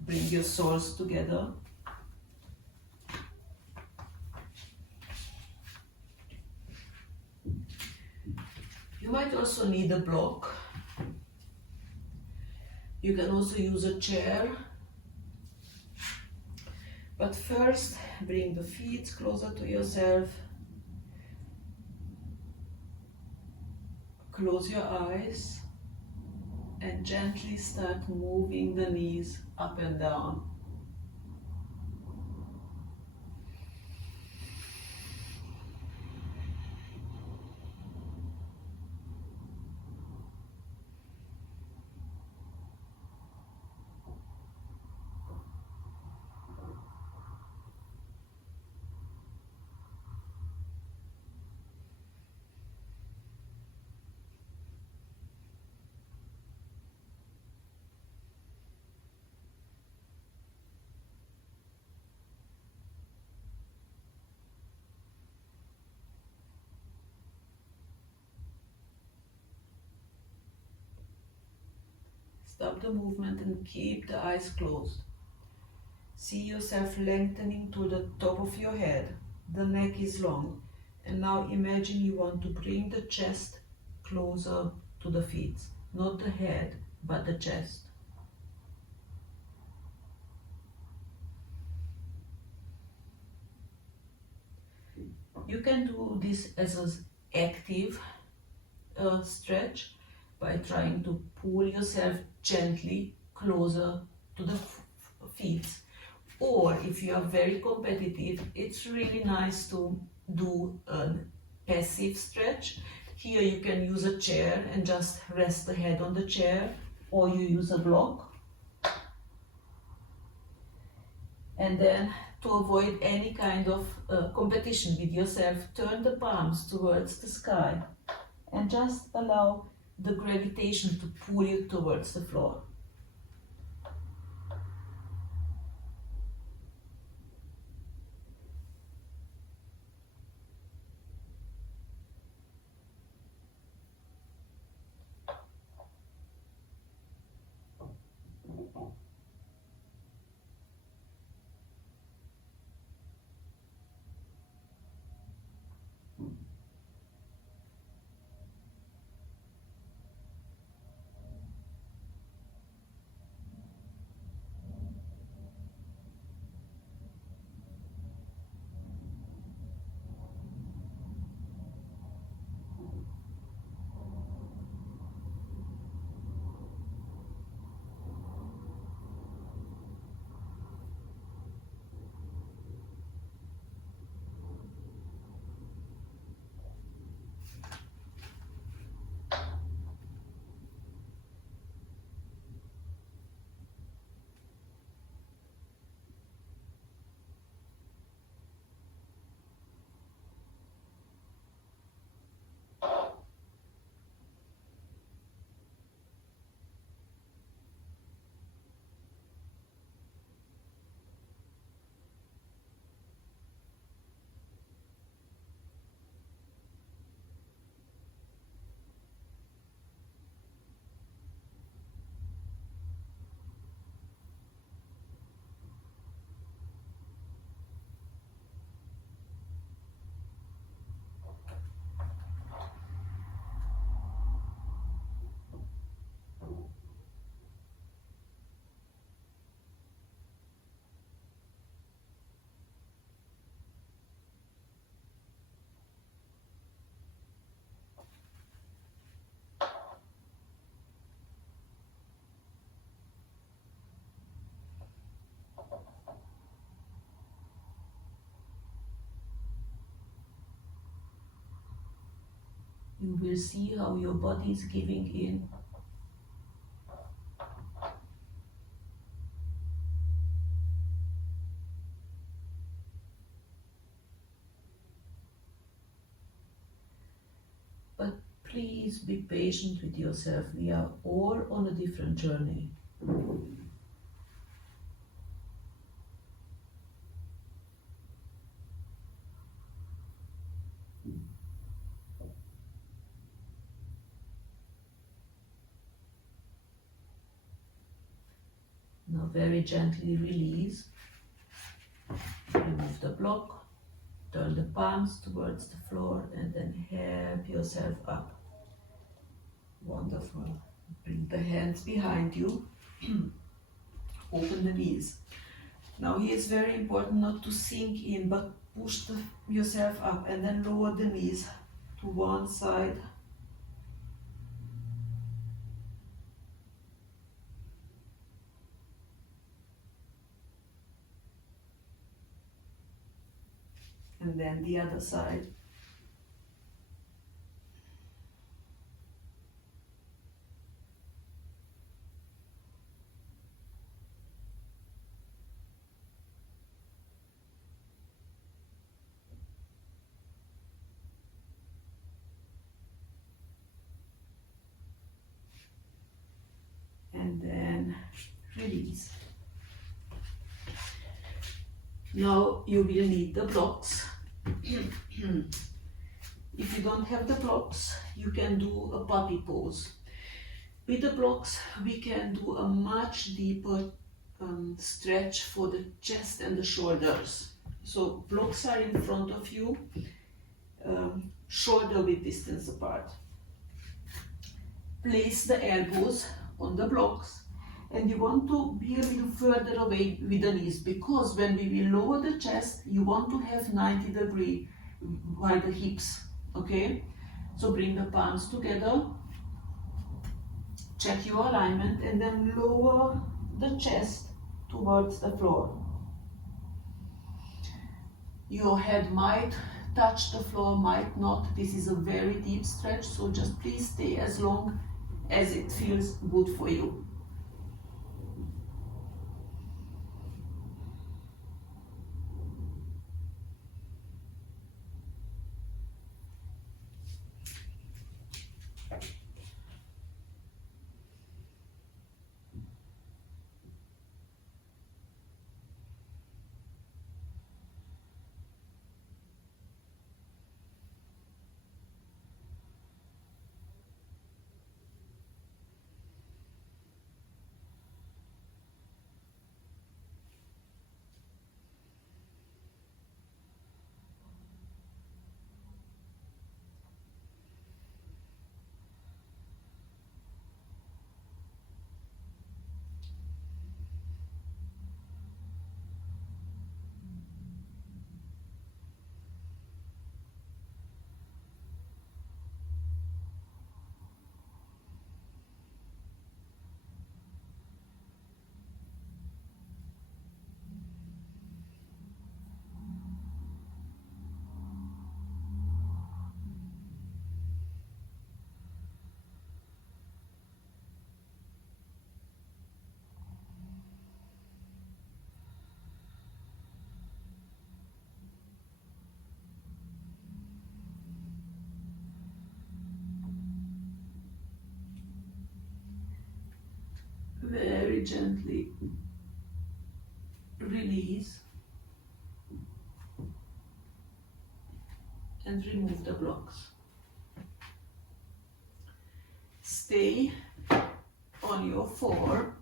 Bring your soles together. You might also need a block. You can also use a chair. But first, bring the feet closer to yourself. Close your eyes and gently start moving the knees up and down. Stop the movement and keep the eyes closed. See yourself lengthening to the top of your head. The neck is long. And now imagine you want to bring the chest closer to the feet. Not the head, but the chest. You can do this as an active stretch by trying to pull yourself gently closer to the feet. Or if you are very competitive, it's really nice to do a passive stretch. Here you can use a chair and just rest the head on the chair, or you use a block. And then to avoid any kind of competition with yourself, turn the palms towards the sky and just allow the gravitation to pull you towards the floor. You will see how your body is giving in. But please be patient with yourself. We are all on a different journey. Now very gently release. Remove the block. Turn the palms towards the floor and then help yourself up. Wonderful. Bring the hands behind you. Open the knees. Now here it's very important not to sink in, but push yourself up and then lower the knees to one side. And then the other side. And then release. Now you will need the blocks. If you don't have the blocks, you can do a puppy pose. With the blocks, we can do a much deeper stretch for the chest and the shoulders. So blocks are in front of you, shoulder width distance apart. Place the elbows on the blocks, and you want to be a little further away with the knees, because when we will lower the chest, you want to have 90 degree by the hips, okay? So bring the palms together, check your alignment, and then lower the chest towards the floor. Your head might touch the floor, might not. This is a very deep stretch, so just please stay as long as it feels good for you. Very gently release and remove the blocks. Stay on your floor.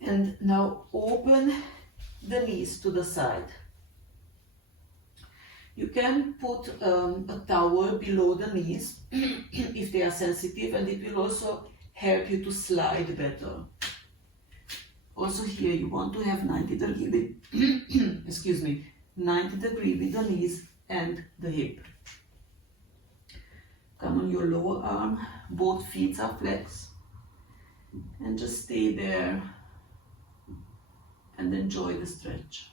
And now open the knees to the side. You can put a towel below the knees if they are sensitive, and it will also help you to slide better. Also here you want to have 90 degree with, excuse me, 90 degree with the knees and the hip. Come on your lower arm, both feet are flexed, and just stay there and enjoy the stretch.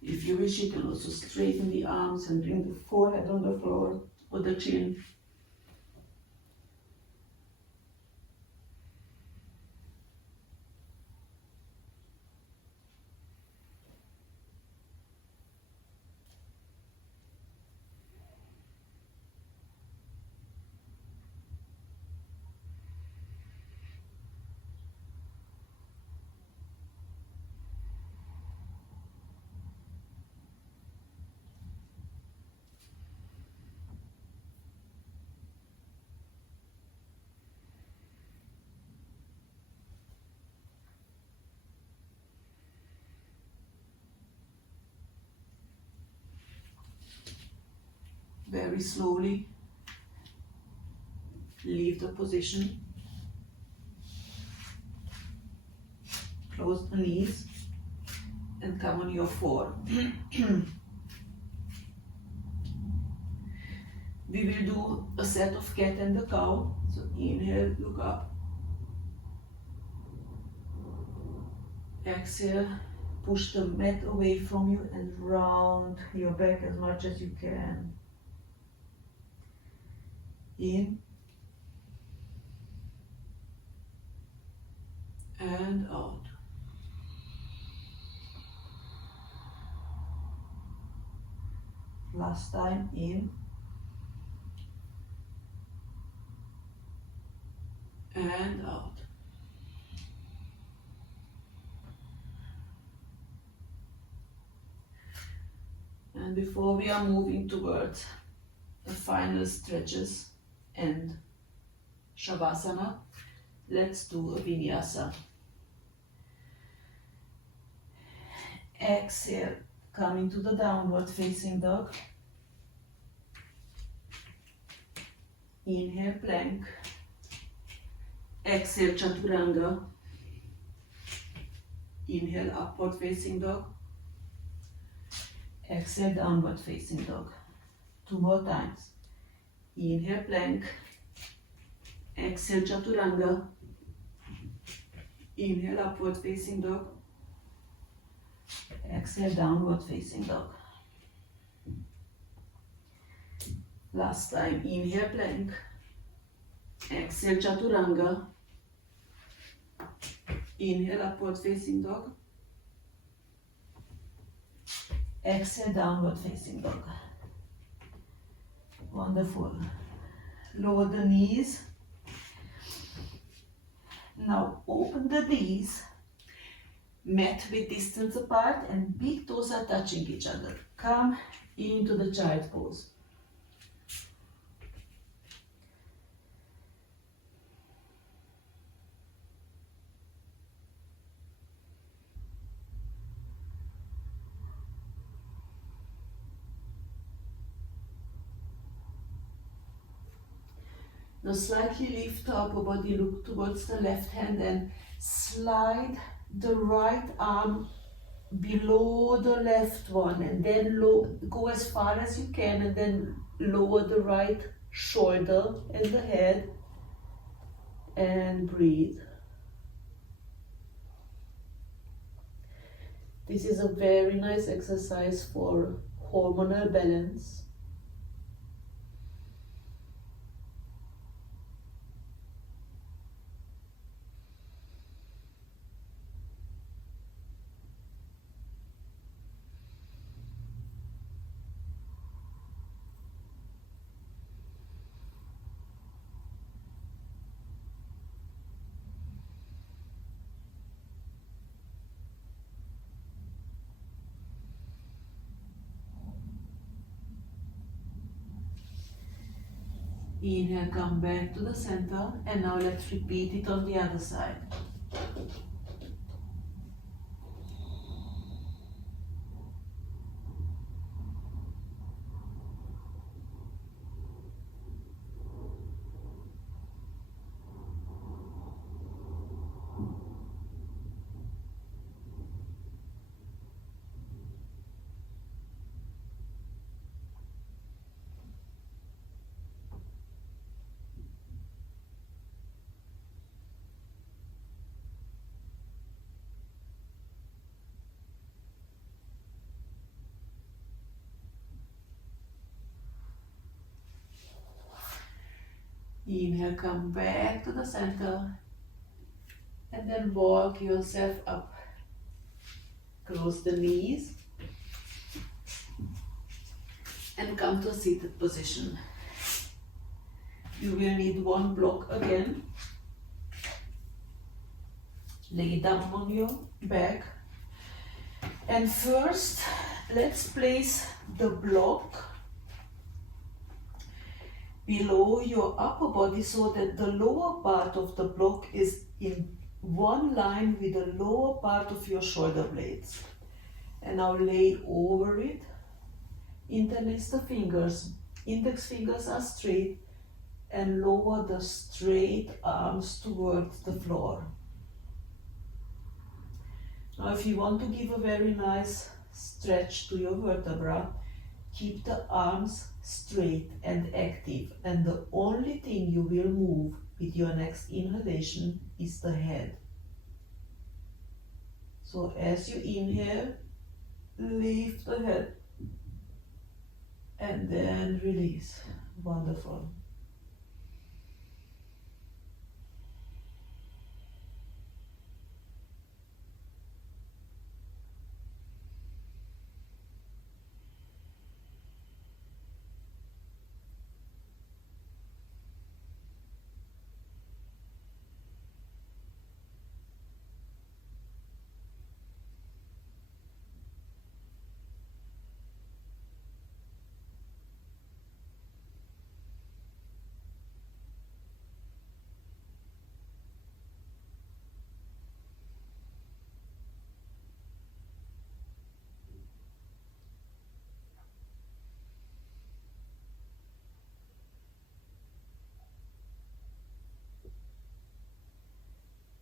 If you wish, you can also straighten the arms and bring the forehead on the floor or the chin. Very slowly leave the position. Close the knees and come on your floor. We will do a set of cat and the cow. So inhale, look up. Exhale, push the mat away from you and round your back as much as you can. In and out. Last time, in and out. before we are moving towards the final stretches and Shavasana, let's do a vinyasa. Exhale, come into the downward facing dog. Inhale, plank. Exhale, chaturanga. Inhale, upward facing dog. Exhale, downward facing dog. 2 more times. Inhale, plank. Exhale, chaturanga. Inhale, upward facing dog. Exhale, downward facing dog. Last time. Inhale, plank. Exhale, chaturanga. Inhale, upward facing dog. Exhale, downward facing dog. Wonderful. Lower the knees. Now open the knees. Mat with distance apart and big toes are touching each other. Come into the child pose. Now slightly lift the upper body, look towards the left hand and slide the right arm below the left one and then go as far as you can and then lower the right shoulder and the head and breathe. This is a very nice exercise for hormonal balance. Inhale, come back to the center, and now let's repeat it on the other side. Inhale, come back to the center and then walk yourself up. Close the knees and come to a seated position. You will need one block again. Lay down on your back. And first, let's place the block below your upper body so that the lower part of the block is in one line with the lower part of your shoulder blades. And now lay over it, interlace the fingers, index fingers are straight, and lower the straight arms towards the floor. Now if you want to give a very nice stretch to your vertebra, keep the arms straight and active, and the only thing you will move with your next inhalation is the head. So as you inhale, lift the head and then release. Wonderful.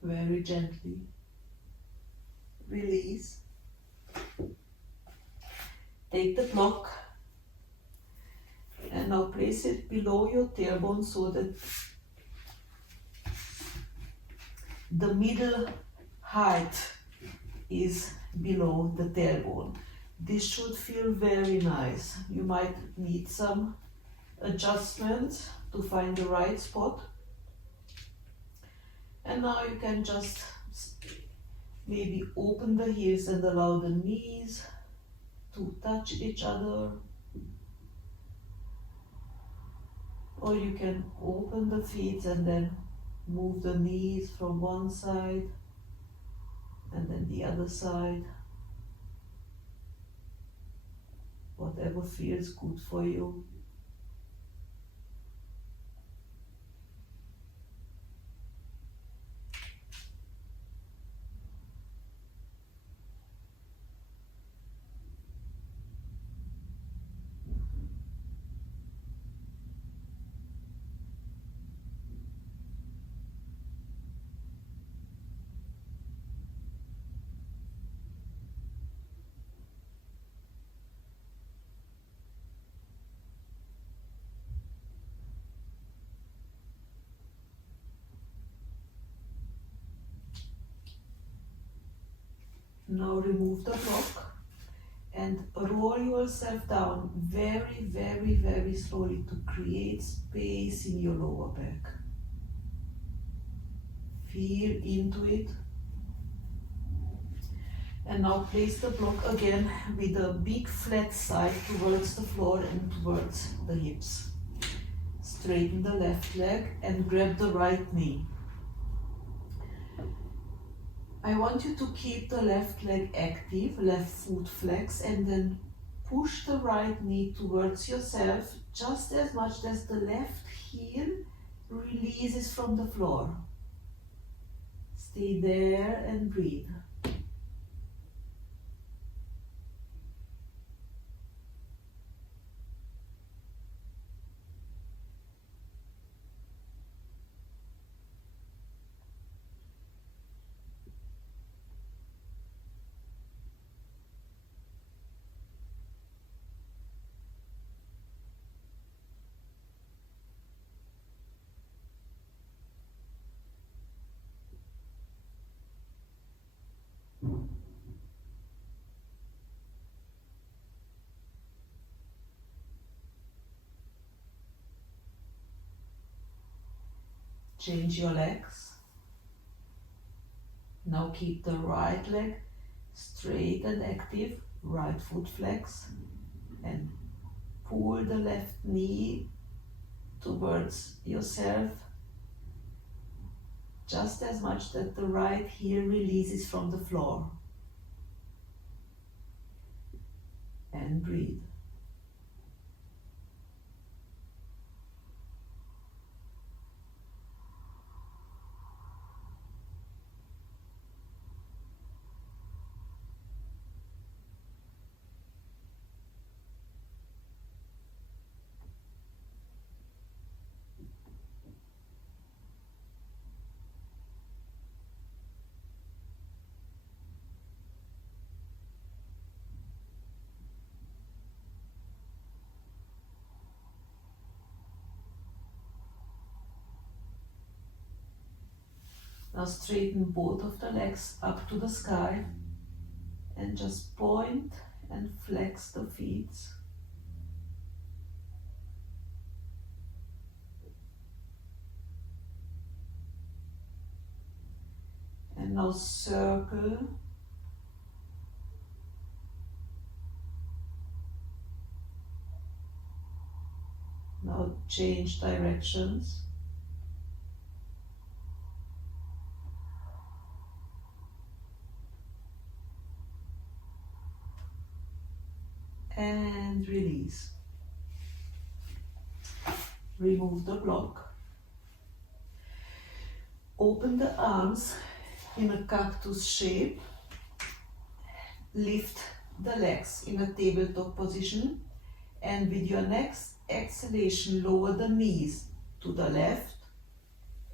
Very gently release. Take the block and now place it below your tailbone so that the middle height is below the tailbone. This should feel very nice. You might need some adjustments to find the right spot. And now you can just maybe open the heels and allow the knees to touch each other. Or you can open the feet and then move the knees from one side and then the other side. Whatever feels good for you. Now remove the block and roll yourself down very, very, very slowly to create space in your lower back. Feel into it. And now place the block again with a big flat side towards the floor and towards the hips. Straighten the left leg and grab the right knee. I want you to keep the left leg active, left foot flex, and then push the right knee towards yourself just as much as the left heel releases from the floor. Stay there and breathe. Change your legs. Now keep the right leg straight and active, right foot flex, and pull the left knee towards yourself just as much that the right heel releases from the floor. And breathe. Now straighten both of the legs up to the sky and just point and flex the feet. And now circle. Now change directions. And release. Remove the block. Open the arms in a cactus shape. Lift the legs in a tabletop position, and with your next exhalation lower the knees to the left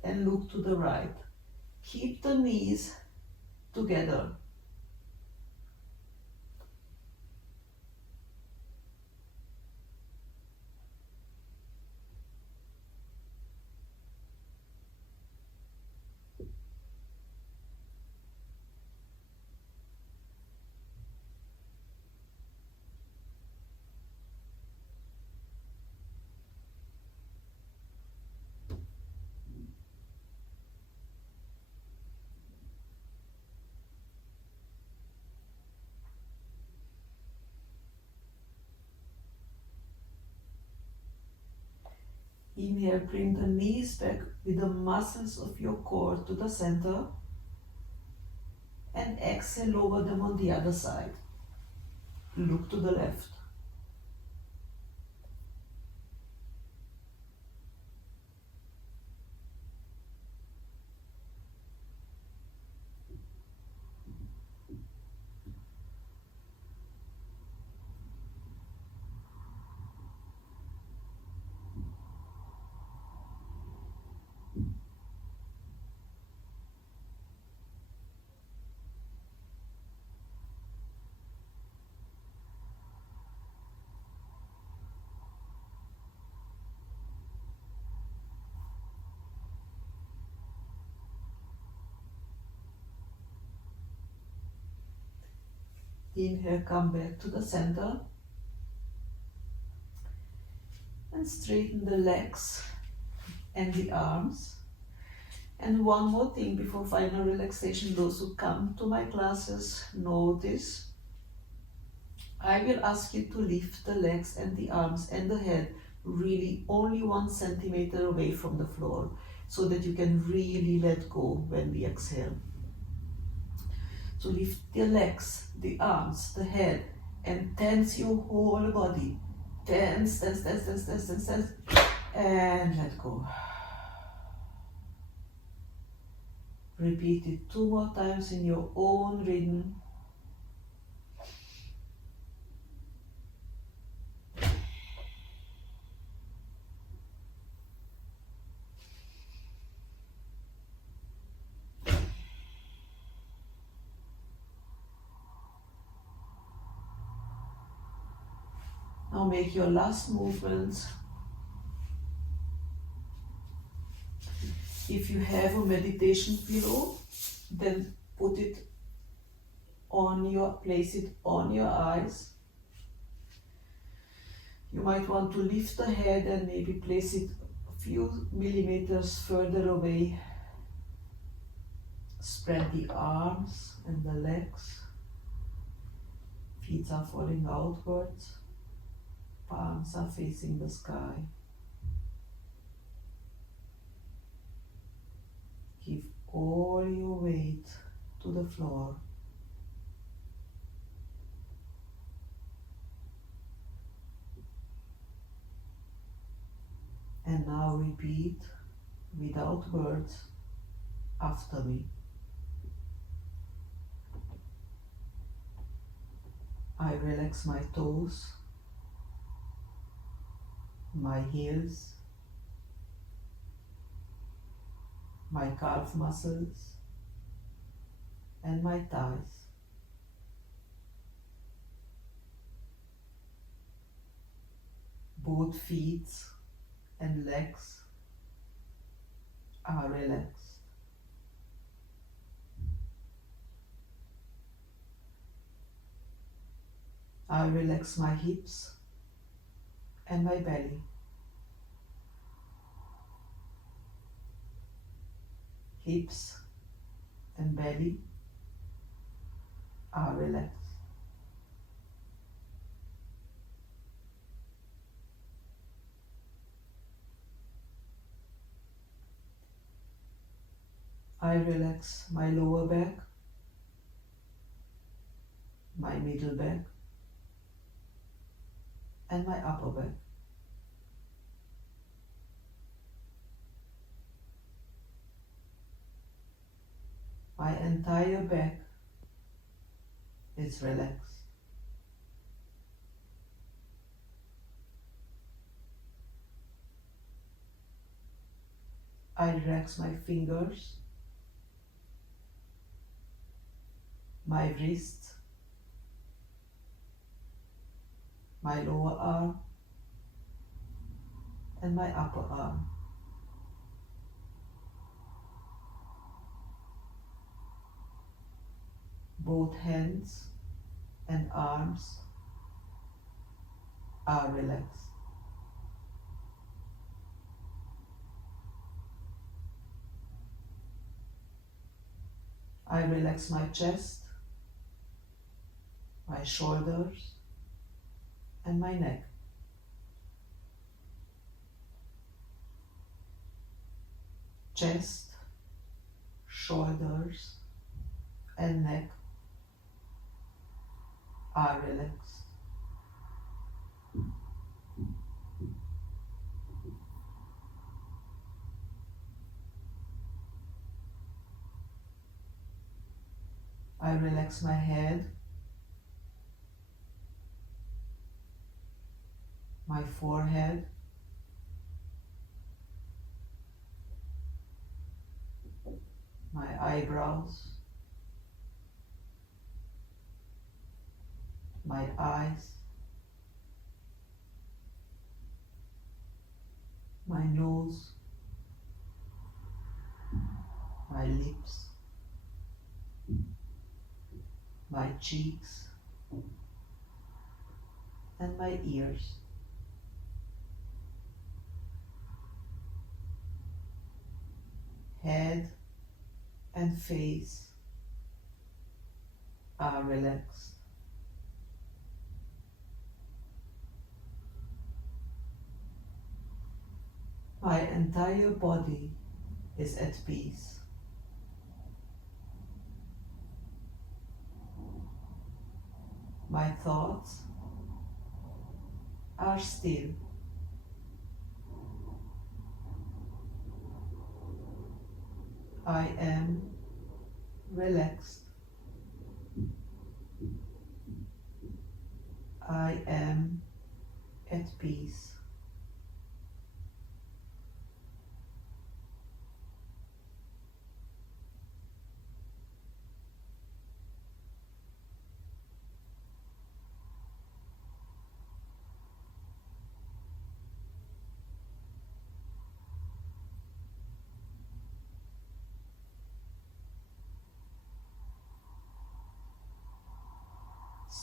and look to the right. Keep the knees together. Inhale, bring the knees back with the muscles of your core to the center. And exhale, lower them on the other side. Look to the left. Inhale, come back to the center and straighten the legs and the arms. And one more thing before final relaxation, those who come to my classes know this. I will ask you to lift the legs and the arms and the head really only 1 centimeter away from the floor so that you can really let go when we exhale. So lift the legs, the arms, the head, and tense your whole body. Tense, tense, tense, tense, tense, tense, tense, and let go. Repeat it 2 more times in your own rhythm. Now make your last movements. If you have a meditation pillow, then put it on place it on your eyes. You might want to lift the head and maybe place it a few millimeters further away. Spread the arms and the legs. Feet are falling outwards. Palms are facing the sky. Give all your weight to the floor. And now repeat without words after me. I relax my toes, my heels, my calf muscles, and my thighs. Both feet and legs are relaxed. I relax my hips and my belly. Hips and belly are relaxed. I relax my lower back, my middle back, and my upper back. My entire back is relaxed. I relax my fingers, my wrist, my lower arm, and my upper arm. Both hands and arms are relaxed. I relax my chest, my shoulders, and my neck. Chest, shoulders, and neck are relaxed. I relax my head, my forehead, my eyebrows, my eyes, my nose, my lips, my cheeks, and my ears. Head and face are relaxed. My entire body is at peace. My thoughts are still. I am relaxed. I am at peace.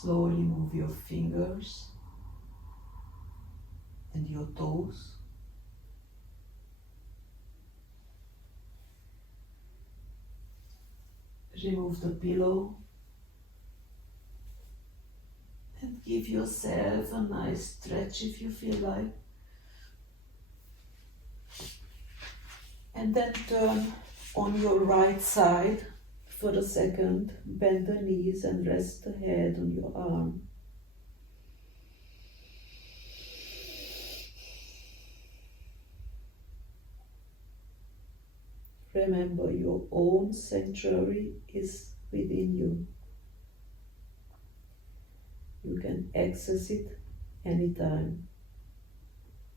Slowly move your fingers and your toes. Remove the pillow and give yourself a nice stretch if you feel like. And then turn on your right side for a second. Bend the knees and rest the head on your arm. Remember, your own sanctuary is within you. You can access it anytime.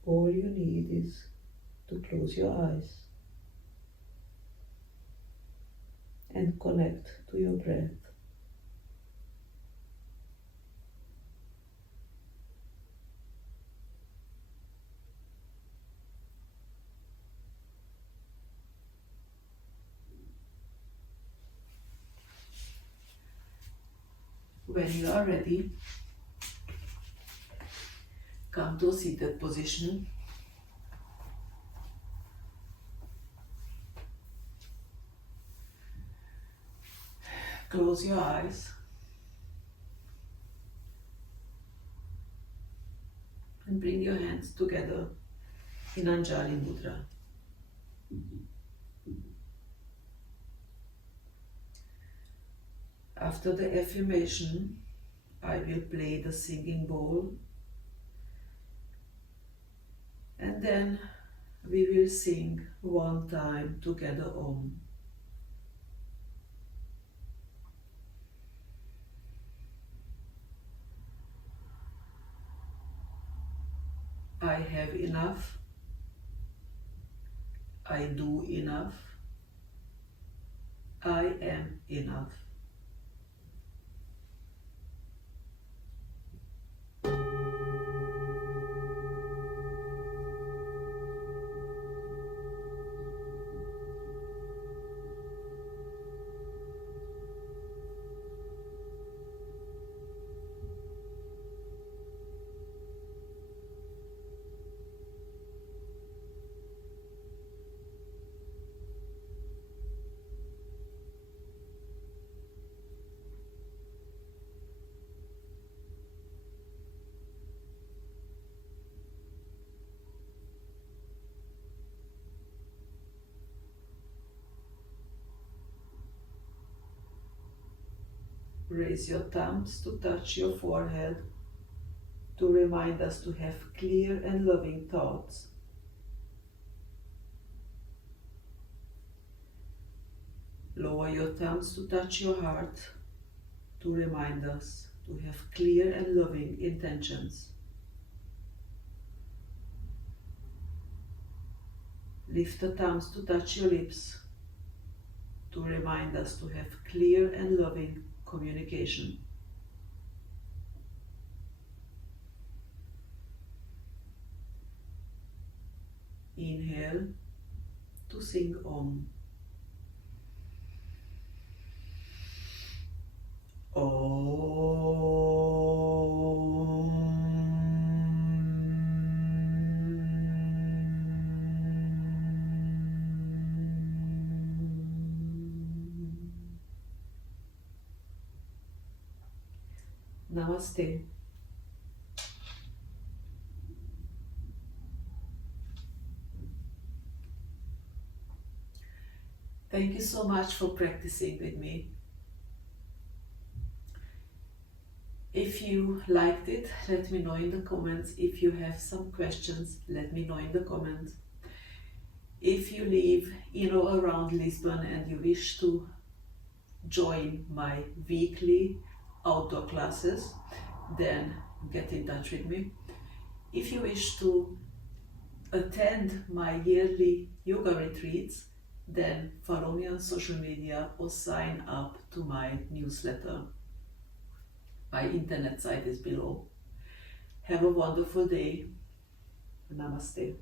All you need is to close your eyes and connect to your breath. When you are ready, come to a seated position. Close your eyes and bring your hands together in Anjali Mudra. After the affirmation, I will play the singing bowl, and then we will sing one time together Om. I have enough. I do enough. I am enough. Raise your thumbs to touch your forehead to remind us to have clear and loving thoughts. Lower your thumbs to touch your heart to remind us to have clear and loving intentions. Lift the thumbs to touch your lips to remind us to have clear and loving communication. Inhale to sing Om. Namaste. Thank you so much for practicing with me. If you liked it, let me know in the comments. If you have some questions, let me know in the comments. If you live in or around Lisbon and you wish to join my weekly outdoor classes, then get in touch with me. If you wish to attend my yearly yoga retreats, then follow me on social media or sign up to my newsletter. My internet site is below. Have a wonderful day. Namaste.